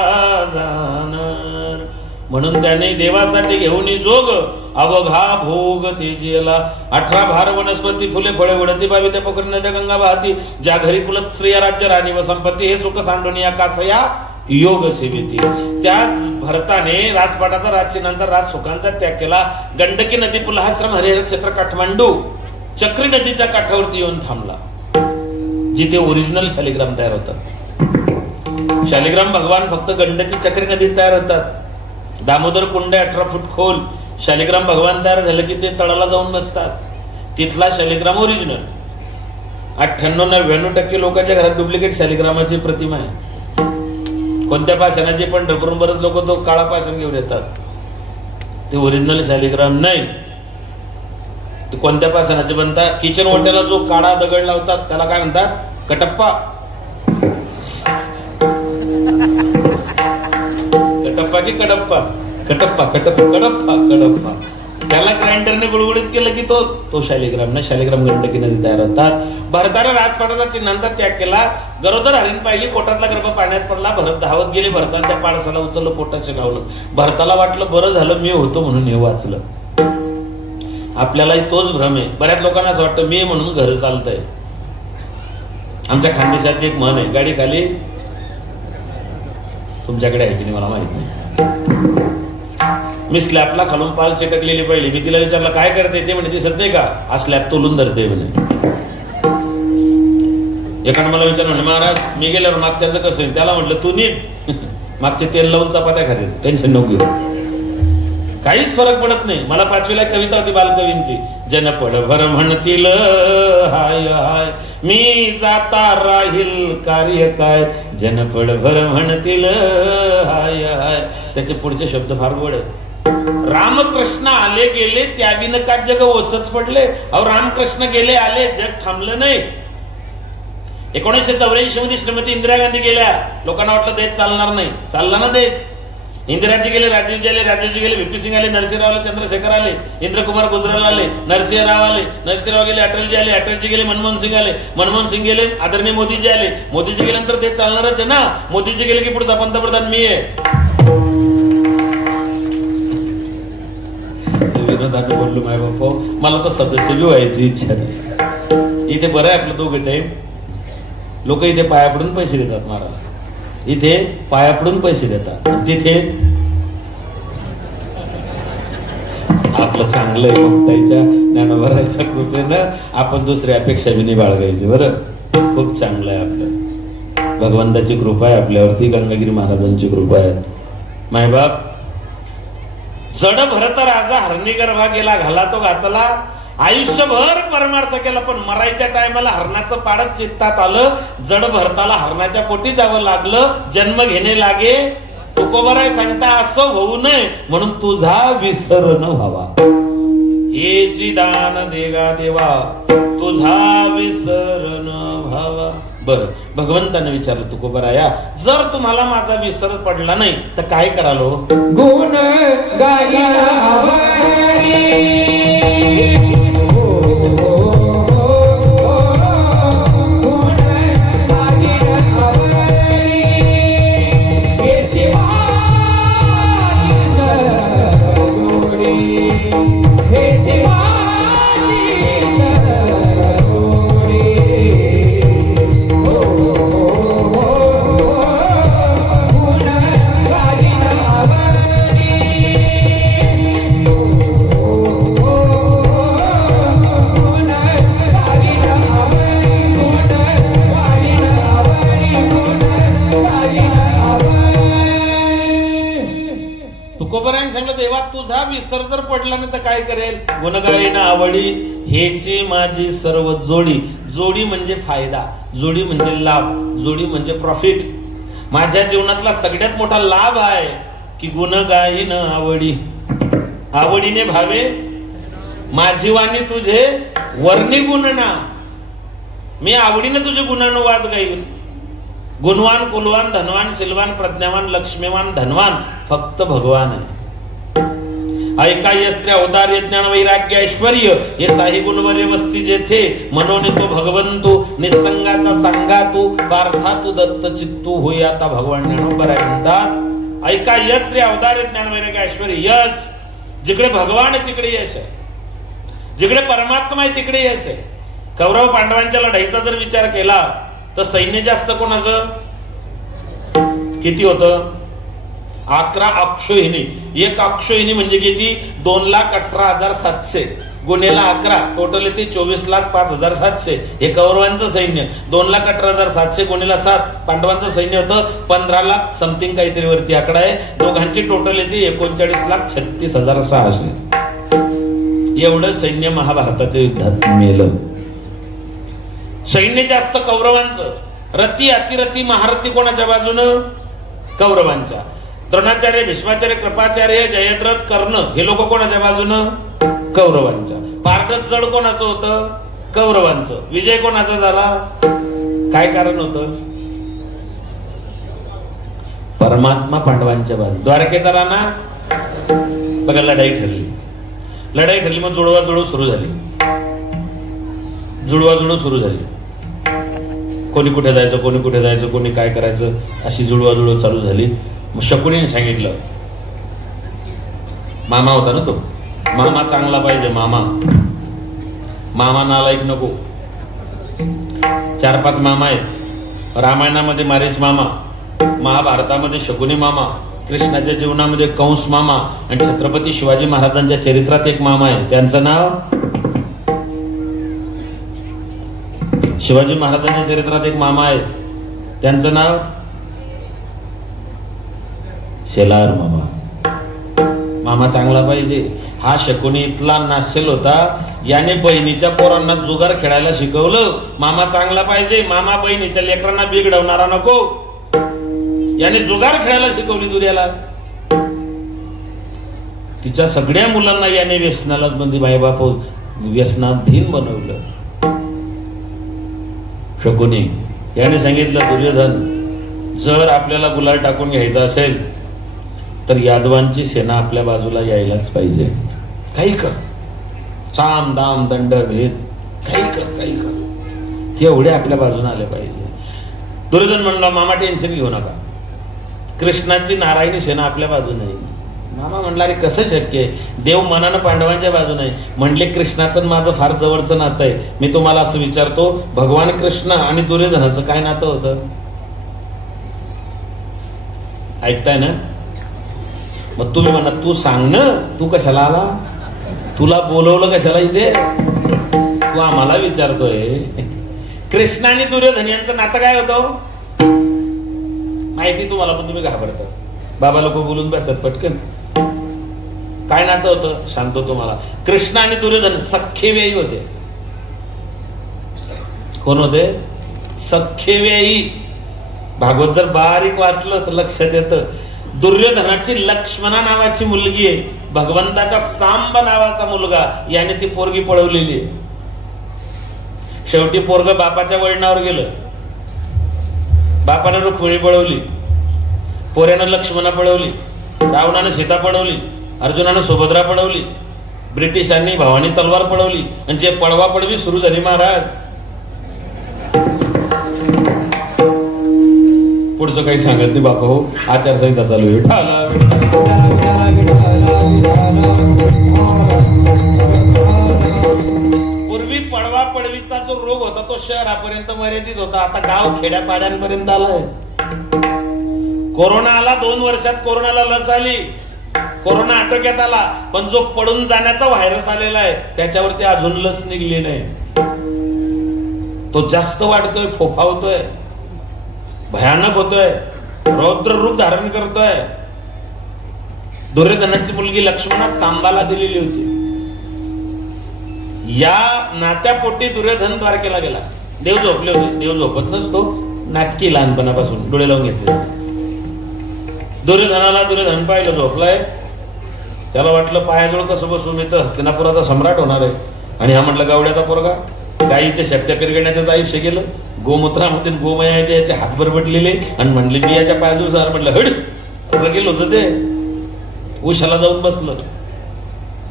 जाणार. म्हणून त्याने देवासाठी घेऊन जोग अवघा भोग तेजेला 18 भार वनस्पती फुले फळे उडती बावी त्या पोखरी नद्या गंगा वाहती ज्या घरी कुलत स्त्रिया राज्य राणी व संपत्ती हे सुख सांडून या कासया योग सेविती. त्याच भरताने राजपाटाचा राजचिन्हांचा राज सुखांचा त्याग केला. गंडकी नदी पुलहाश्रम हरिहर क्षेत्र काठमांडू चक्री नदीच्या काठावरती येऊन थांबला जिथे ओरिजिनल शालिग्राम तयार होतात. शालिग्राम भगवान फक्त गंडकी चक्री नदीत तयार होतात. दामोदर कुंड 18 फूट खोल. शालिग्राम भगवान तयार झालं की ते तळाला जाऊन बसतात. तिथला शालिग्राम ओरिजिनल. 98-99% लोकांच्या घरात डुप्लिकेट शालिग्रामाची प्रतिमा आहे. कोणत्या पाषाणाची पण ढकलून बरेच लोक तो काळा पाषाण घेऊन येतात. ते ओरिजिनल शालिग्राम नाही. ते कोणत्या पाषाणाचे बनतात? किचन ओट्याला जो काळा दगड लावतात त्याला काय म्हणतात? कटप्पा. कटप्पा की कडप्पा? कटप्पा कटप्पा कडप्पा कडप्पा. त्याला ग्राइंडरने गुळगुळीत केलं की तो शालिग्राम ना. शालिग्राम गंडकी नदी तयार होतात. भरताने राजपाटाचा चिन्हांचा त्याग केला. गरोदर हरिण पाहिली. पोटातला गर्भ पाण्यात पडला. भरत धावत गेले. भरताने त्या पाडसाला उचललं. पोटाशी लावलं. भरताला वाटलं बरं झालं मी होतो म्हणून हे वाचलं. आपल्यालाही तोच भ्रम आहे. बऱ्याच लोकांना असं वाटतं मी म्हणून घर चालतंय. आमच्या खानदेशाची एक म्हण आहे. गाडी खाली तुमच्याकडे आहे की नाही मला माहित नाही. मी स्लॅबला खालून पाल चिटकलेली पाहिली. मी तिला विचारलं काय करते? ते म्हणे दिसत नाही का? हा स्लॅब तोलून धरते म्हणे. एकानं मला विचारलं महाराज मी गेल्यावर मागच्याचं कसं आहे? त्याला म्हटलं तू नीट मागचे तेल लावून चपात्या खाते. टेन्शन नको घेऊ. काहीच फरक पडत नाही. मला 5वीला कविता होती बालकवींची. जनपडभर म्हणतील हाय हाय मी जाता राहील कार्य काय. जनपडभर म्हणतील हाय हाय. त्याचे पुढचे शब्द फार गोड आहेत. रामकृष्ण आले गेले त्या विनका जग ओसच पडले. अहो रामकृष्ण गेले आले जग थांबलं नाही. 1984 मध्ये श्रीमती इंदिरा गांधी गेल्या. लोकांना वाटलं देश चालणार नाही. चालला ना देश. इंदिराजी गेले, राजीवजी आले, राजीवजी गेले, व्हीपी सिंग आले, नरसिंहराव आले, चंद्रशेखर आले, इंद्रकुमार गुजराल आले, नरसिंहराव आले, नरसिंहराव गेले, अटलजी आले, अटलजी गेले, मनमोहन सिंग आले, मनमोहन सिंग गेले, आदरणीय मोदीजी आले. मोदीजी गेल्यानंतर देश चालणारच आहे ना. मोदीजी गेले की पुढचा पंतप्रधान मी आहे. विनोदाने बोललो माय बापा मला तर सदस्य बी व्हायची इच्छा नाही. इथे बरं आहे आपलं दोघं टाईम. लोक इथे पाया पडून पैसे देतात महाराज. इथे पाया पडून पैसे देतात. तिथे आपलं चांगलं आहे. भक्ताईच्या ज्ञानोबराच्या कृपेनं आपण दुसरी अपेक्षा बी नाही बाळगायची. बरं खूप चांगलं आहे आपलं. भगवंताची कृपा आहे आपल्यावरती. गंगागिरी महाराजांची कृपा आहे. मायबाप जड भरत राजा हरणी गर्भा गेला घाला तो घातला. आयुष्यभर परमार्थ केला पण मरायच्या टायमाला हरणाचं पाडत चित्तात आलं. जड भरताला हरणाच्या पोटी जावं लागलं. जन्म घेणे लागे तुकोबराय सांगता असं होऊ नये म्हणून तुझा विसर न व्हावा. हेची दान देगा देवा तुझा विसर न व्हावा. बर भगवंताने विचारलं तुकोबराया जर तुम्हाला माझा विसर पडला नाही तर काय करालो? गुण गायला हवरी. तुझा विसर जर पडला नाही तर काय करेल? गुणगायन आवडी हेची माझी सर्व जोडी. जोडी म्हणजे फायदा, जोडी म्हणजे लाभ, जोडी म्हणजे प्रॉफिट. माझ्या जीवनातला सगळ्यात मोठा लाभ आहे की गुणगायन आवडी. आवडीने भावे माझी वाणी तुझे वर्णी गुणना. मी आवडीने तुझे गुणानुवाद गाईल. गुणवान कुलवान धनवान शीलवान प्रज्ञावान लक्ष्मीवान धनवान फक्त भगवान आहे. ऐका यस्त्रे अवतार्य ज्ञान वैराग्य ऐश्वर्य हे साही गुणवरे वस्ती जेथे मनोने तो भगवंतू निसंगाचा सांगा तू पार्था तू दत्त चित्तू होई. आता भगवान ज्ञानोबराय म्हणतात ऐका, यश रे अवतार ज्ञान वैराग्य ऐश्वर्य. यश, जिकडे भगवान आहे तिकडे यश आहे, जिकडे परमात्मा आहे तिकडे यश आहे. कौरव पांडवांच्या लढाईचा जर विचार केला तर सैन्य जास्त कोणाचं? किती होतं? 11 अक्षोहिणी. एक अक्षोहिणी म्हणजे किती? 2,18,700 गुन्हेला 11, टोटल येते 24,05,700. हे कौरवांचं सैन्य. 2,18,700 गुन्हेला 7 पांडवांचं सैन्य होतं 15 लाख समथिंग काहीतरी वरती आकडा आहे. दोघांची टोटल येते 39,36,600. एवढं सैन्य महाभारताच्या युद्धात मेलं. सैन्य जास्त कौरवांचं. रती अतिरथी महारथी कोणाच्या बाजूनं? कौरवांच्या. द्रोणाचार्य, भीष्माचार्य, कृपाचार्य, जयद्रथ, कर्ण हे लोक कोणाच्या बाजूनं? कौरवांच्या. पारडत जड कोणाचं होतं? कौरवांचं. विजय कोणाचा झाला? काय कारण होतं? परमात्मा पांडवांच्या बाजू. द्वारकेचा राणा बघा, लढाई ठरली. लढाई ठरली, मग जुळवाजुळव सुरू झाली. जुळवाजुळव सुरू झाली. कोणी कुठे जायचं, कोणी कुठे जायचं, कोणी काय करायचं, अशी जुळवाजुळव चालू झाली. मग शकुनीने सांगितलं, मामा होता ना तो, मामा चांगला पाहिजे. मामा नालायक नको. 4-5 मामा आहेत. रामायणामध्ये मारेच मामा, महाभारतामध्ये शकुनी मामा, कृष्णाच्या जीवनामध्ये कंस मामा, आणि छत्रपती शिवाजी महाराजांच्या चरित्रात एक मामा आहे. त्यांचं नाव, शिवाजी महाराजांच्या चरित्रात एक मामा आहे, त्यांचं नाव शेलार मामा. मामा चांगला पाहिजे. हा शकुनी इथला नाशेल होता. याने बहिणीच्या पोरांना जुगार खेळायला शिकवलं. मामा चांगला पाहिजे. मामा बहिणीच्या लेकरांना बिघडवणारा नको. याने जुगार खेळायला शिकवली दुर्याला. तिच्या सगळ्या मुलांना याने व्यसनाला म्हणजे मायबाप व्यसनाधीन बनवलं. शकुनी याने सांगितलं, दुर्योधन, जर आपल्याला गुलाल टाकून घ्यायचा असेल तर यादवांची सेना आपल्या बाजूला यायलाच पाहिजे. काही कर, साम दाम दंड भेद, काही कर, तेवढे आपल्या बाजूने आले पाहिजे. दुर्योधन म्हणला, मामा टेन्शन घेऊ नका, कृष्णाची नारायणी सेना आपल्या बाजूने आहे. मामा म्हणला, अरे कसं शक्य आहे? देव मनानं पांडवांच्या बाजूने आहे. म्हणले, कृष्णाचं माझं फार जवळचं नातं आहे. मी तुम्हाला असं विचारतो, भगवान कृष्ण आणि दुर्योधनाचं काय नातं होतं? ऐकताय ना? मग तुम्ही म्हणा, तू सांग ना, तू कशाला आला? तुला बोलवलं कशाला इथे? तू आम्हाला विचारतोय. कृष्ण आणि दुर्योधन यांचं नातं काय होतं? माहिती तुम्हाला, पण तुम्ही घाबरता. बाबा लोक बोलून बसतात पटकन. काय नातं होतं सांगतो तुम्हाला. कृष्ण आणि दुर्योधन सख्खे व्यायी होते. कोण होते? सख्खे व्यायी. भागवत जर बारीक वाचलं तर लक्षात येतं. दुर्योधनाची लक्ष्मणा नावाची मुलगी आहे, भगवंताचा सांब नावाचा मुलगा, याने ती पोरगी पळवलेली आहे. शेवटी पोरग बापाच्या वळणावर गेलं. बापाने रुक्मिणी पळवली, पोऱ्यानं लक्ष्मणा पळवली, रावणानं सीता पळवली, अर्जुनानं सुभद्रा पळवली, ब्रिटिशांनी भवानी तलवार पळवली, आणि जे पळवा पळवी सुरू झाली महाराज. पुढचं काही सांगत नाही बापा हो, आचारसंहिता चालू आहे. पूर्वी पळवा पळवीचा जो रोग होता तो शहरापर्यंत मर्यादित होता, आता गाव खेड्यापाड्यांपर्यंत आलाय. कोरोना आला, 2 वर्षात कोरोनाला लस आली, कोरोना आटोक्यात आला, पण जो पडून जाण्याचा व्हायरस आलेला आहे त्याच्यावरती अजून लस निघली नाही. तो जास्त वाढतोय, फोफावतोय, भयानक होतोय, रौद्र रूप धारण करतोय. दुर्योधनाची मुलगी लक्ष्मणा सांबाला दिलेली होती. या नात्यापोटी दुर्योधन द्वारकेला गेला. देव झोपले होते. देव झोपत नसतो, नाटकी लहानपणापासून डोळे लावून घेतले. दुर्योधन पाहिलं झोपलाय. त्याला वाटलं पायाजवळ कसं बसू, मी तर हस्तिनापुराचा सम्राट होणार आहे. आणि हा म्हटलं गावड्याचा पोरगा, गाईच्या शेपट्या पिरगण्यात त्याचं आयुष्य गेलं. गोमूत्रामध्ये गोमया आहे, याचे हात बरबटलेले, आणि म्हणले मी याच्या पायाजवळ जाणार. म्हटलं हड गेलं होतं ते, उशाला जाऊन बसलं.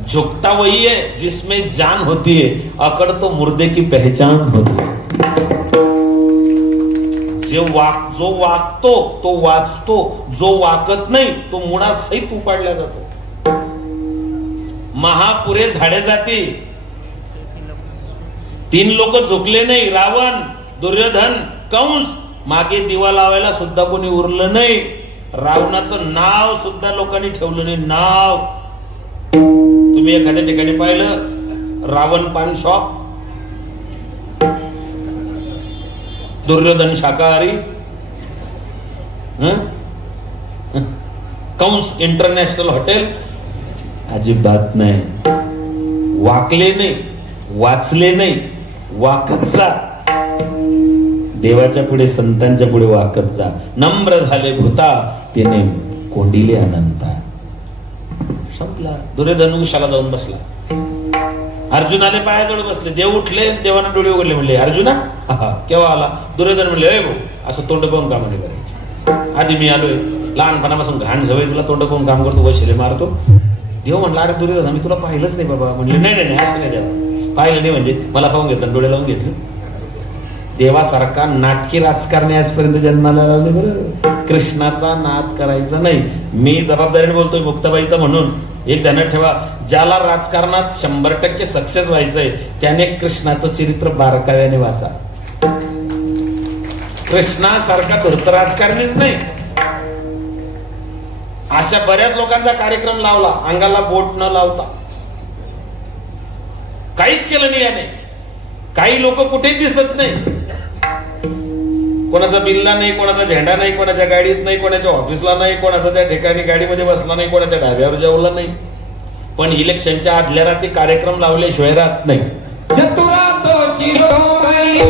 झुकता वही है जिसमें जान होती है, अकड़ तो मुर्दे की पहचान होती है. जो वागतो तो वाचतो, जो वाकत नाही तो मुळासहित उपाडला जातो. महापुरे झाडे जाती, 3 लोक झुकले नाही, रावण, दुर्योधन, कंस. मागे दिवा लावायला सुद्धा कोणी उरलं नाही. रावणाचं नाव सुद्धा लोकांनी ठेवलं नाही. नाव तुम्ही एखाद्या ठिकाणी पाहिलं, रावण पान शॉप, दुर्योधन शाकाहारी, कंस इंटरनॅशनल हॉटेल. अजिबात नाही. वाकले नाही, वाचले नाही, वाकत जा. देवाच्या पुढे, संतांच्या पुढे वाकत जा. नम्र झाले भूता, तिने कोंडिले अनंता. संपला. दुर्योधन उशाला जाऊन बसला. अर्जुनाने पायाजवळ बसले. देव उठले, देवाना डोळे उघडले. म्हणले अर्जुना केव्हा आला? दुर्योधन म्हणले अय भाऊ, असं तोंड पाहून कामाने करायचे. आधी मी आलोय, लहानपणापासून घाण सवय, तुला तोंड पाहून काम करतो, वशिले मारतो. देव म्हणला अरे दुर्योधन, मी तुला पाहिलंच नाही बाबा. म्हणले नाही नाही असं नाही देवा, पाहिलं नाही म्हणजे मला पाहून घेतलं, डोळे लावून घेतलं. देवासारखा नाटकी राजकारणी आजपर्यंत जन्माला लावले बरं. कृष्णाचा नाद करायचा नाही. मी जबाबदारीने बोलतोय मुक्ताबाईचा म्हणून. एक ध्यानात ठेवा, ज्याला राजकारणात 100% सक्सेस व्हायचंय त्याने कृष्णाचं चरित्र बारकाव्याने वाचा. कृष्णासारखा धूर्त राजकारणीच नाही. अशा बऱ्याच लोकांचा कार्यक्रम लावला, अंगाला बोट न लावता, काहीच केलं नाही याने. काही लोक कुठेच दिसत नाही. कोणाचा बिल्ला नाही, कोणाचा झेंडा नाही, कोणाच्या गाडीत नाही, कोणाच्या ऑफिसला नाही, कोणाचा त्या ठिकाणी गाडीमध्ये बसला नाही, कोणाच्या ढाब्यावर जेवला नाही. पण इलेक्शनच्या आदल्या रात्री कार्यक्रम लावल्याशिवाय राहत नाही. चतुरा तो शिरोमणी,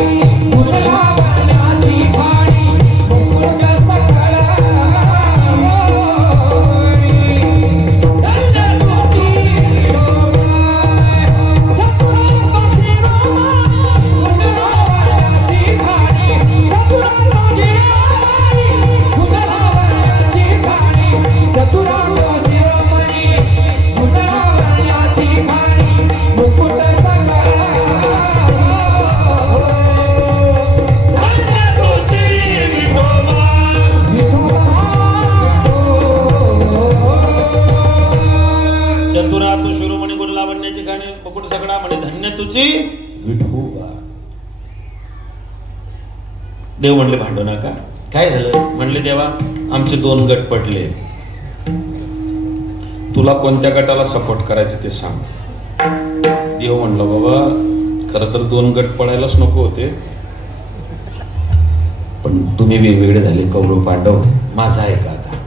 मुलावण्याची भाणी, मुकुट सकळ देव म्हणले भांडू नका. काय झालं? म्हणले देवा आमचे 2 गट पडले, तुला कोणत्या गटाला सपोर्ट करायचं ते सांग. देव म्हणलं बाबा खरं तर 2 गट पडायलाच नको होते, पण तुम्ही वेगवेगळे झाले, कौरव पांडव. माझा आहे का आता?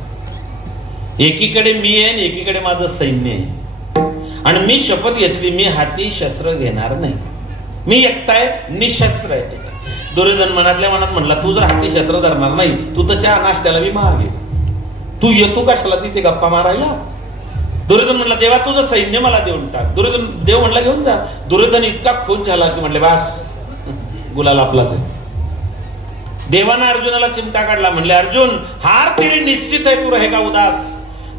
एकीकडे मी आहे आणि एकीकडे माझं सैन्य आहे, आणि मी शपथ घेतली मी हाती शस्त्र घेणार नाही. मी एकटा आहे, निशस्त्र आहे. दुर्योधन मनातल्या मनात म्हणला तू जर हाती शस्त्र धरणार नाही, तू तर चहा नाश्त्याला बी मागे, तू येतो कशाला तिथे गप्पा मारायला? दुर्योधन म्हणला देवा तुझं सैन्य मला देऊन टाक. देव म्हणला घेऊन जा. दुर्योधन इतका खुश झाला की म्हणले बास गुलाल आपलाच आहे. देवानं अर्जुनाला चिमटा काढला. म्हणले अर्जुन हार तेरी निश्चित है, तू रहेगा उदास.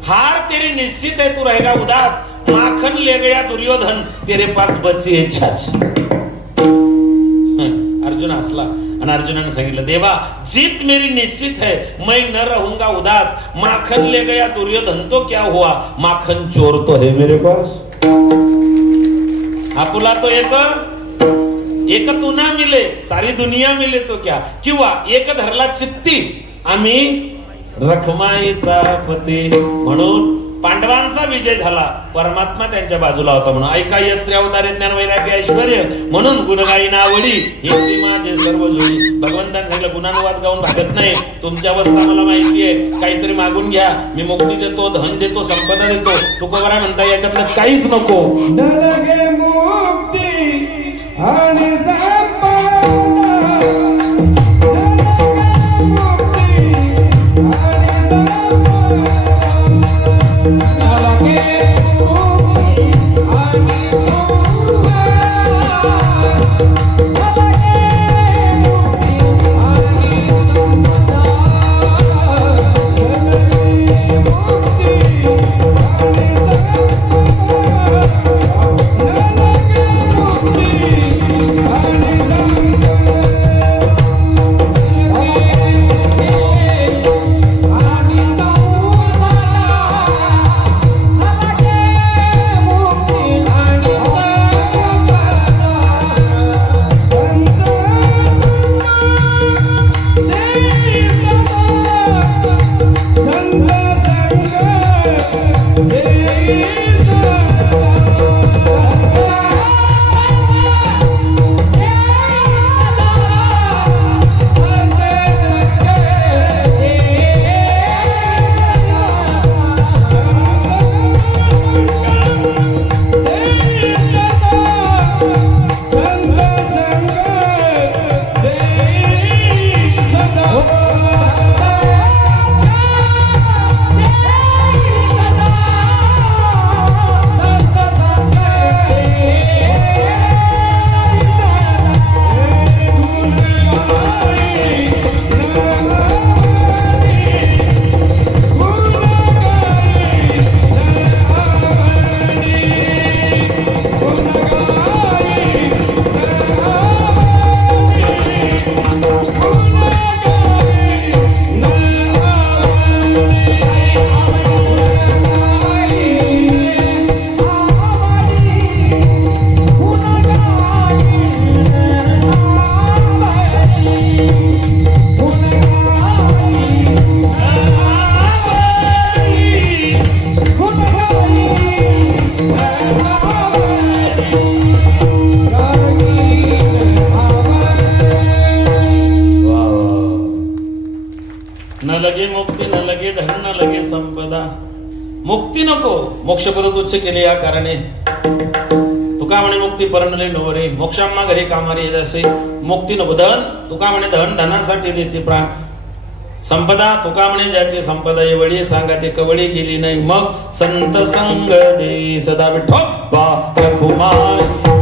हार तेरी निश्चित है, तू रहेगा उदास. माखन ले गया दुर्योधन, तेरे पास बची है छाछ. अर्जुन हसला आणि अर्जुनाने सांगितलं देवा जीत मेरी निश्चित है, मैं न रहूंगा उदास. माखन ले गया दुर्योधन तो क्या हुआ, माखन चोर तो है मेरे पास. आपुला तो एक तू ना मिले सारी दुनिया मिले तो क्या, किंवा एक धरला चित्ती आम्ही रखमाईचा पती. म्हणून पांडवांचा विजय झाला, परमात्मा त्यांच्या बाजूला होता. म्हणून ऐका यश्री अवतारे ज्ञान वैराग्य ऐश्वर्य, म्हणून गुणगायी नावडी हेची माझे सर्व जोडी. भगवंतांनी सांगितलं गुणानुवाद गाऊन भागत नाही. तुमची अवस्था मला माहिती आहे, काहीतरी मागून घ्या, मी मुक्ती देतो, धन देतो, संपदा देतो. तुकोबारा म्हणता याच्यातलं काहीच नको. नलगे मुक्ती आणि संपदा, मोक्षपद तुच्छ केले या कारणे तुका म्हणे मुक्ती परणले नवरे मोक्षाम्मा घरी कामारी जसे मुक्ती नबधन तुका म्हणे धन धनासाठी देते प्राण संपदा तुका म्हणे ज्याची संपदा एवढी सांगा ते कवडी गेली नाही मग संत संग दे सदा विठोबा रखुमाई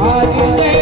Hare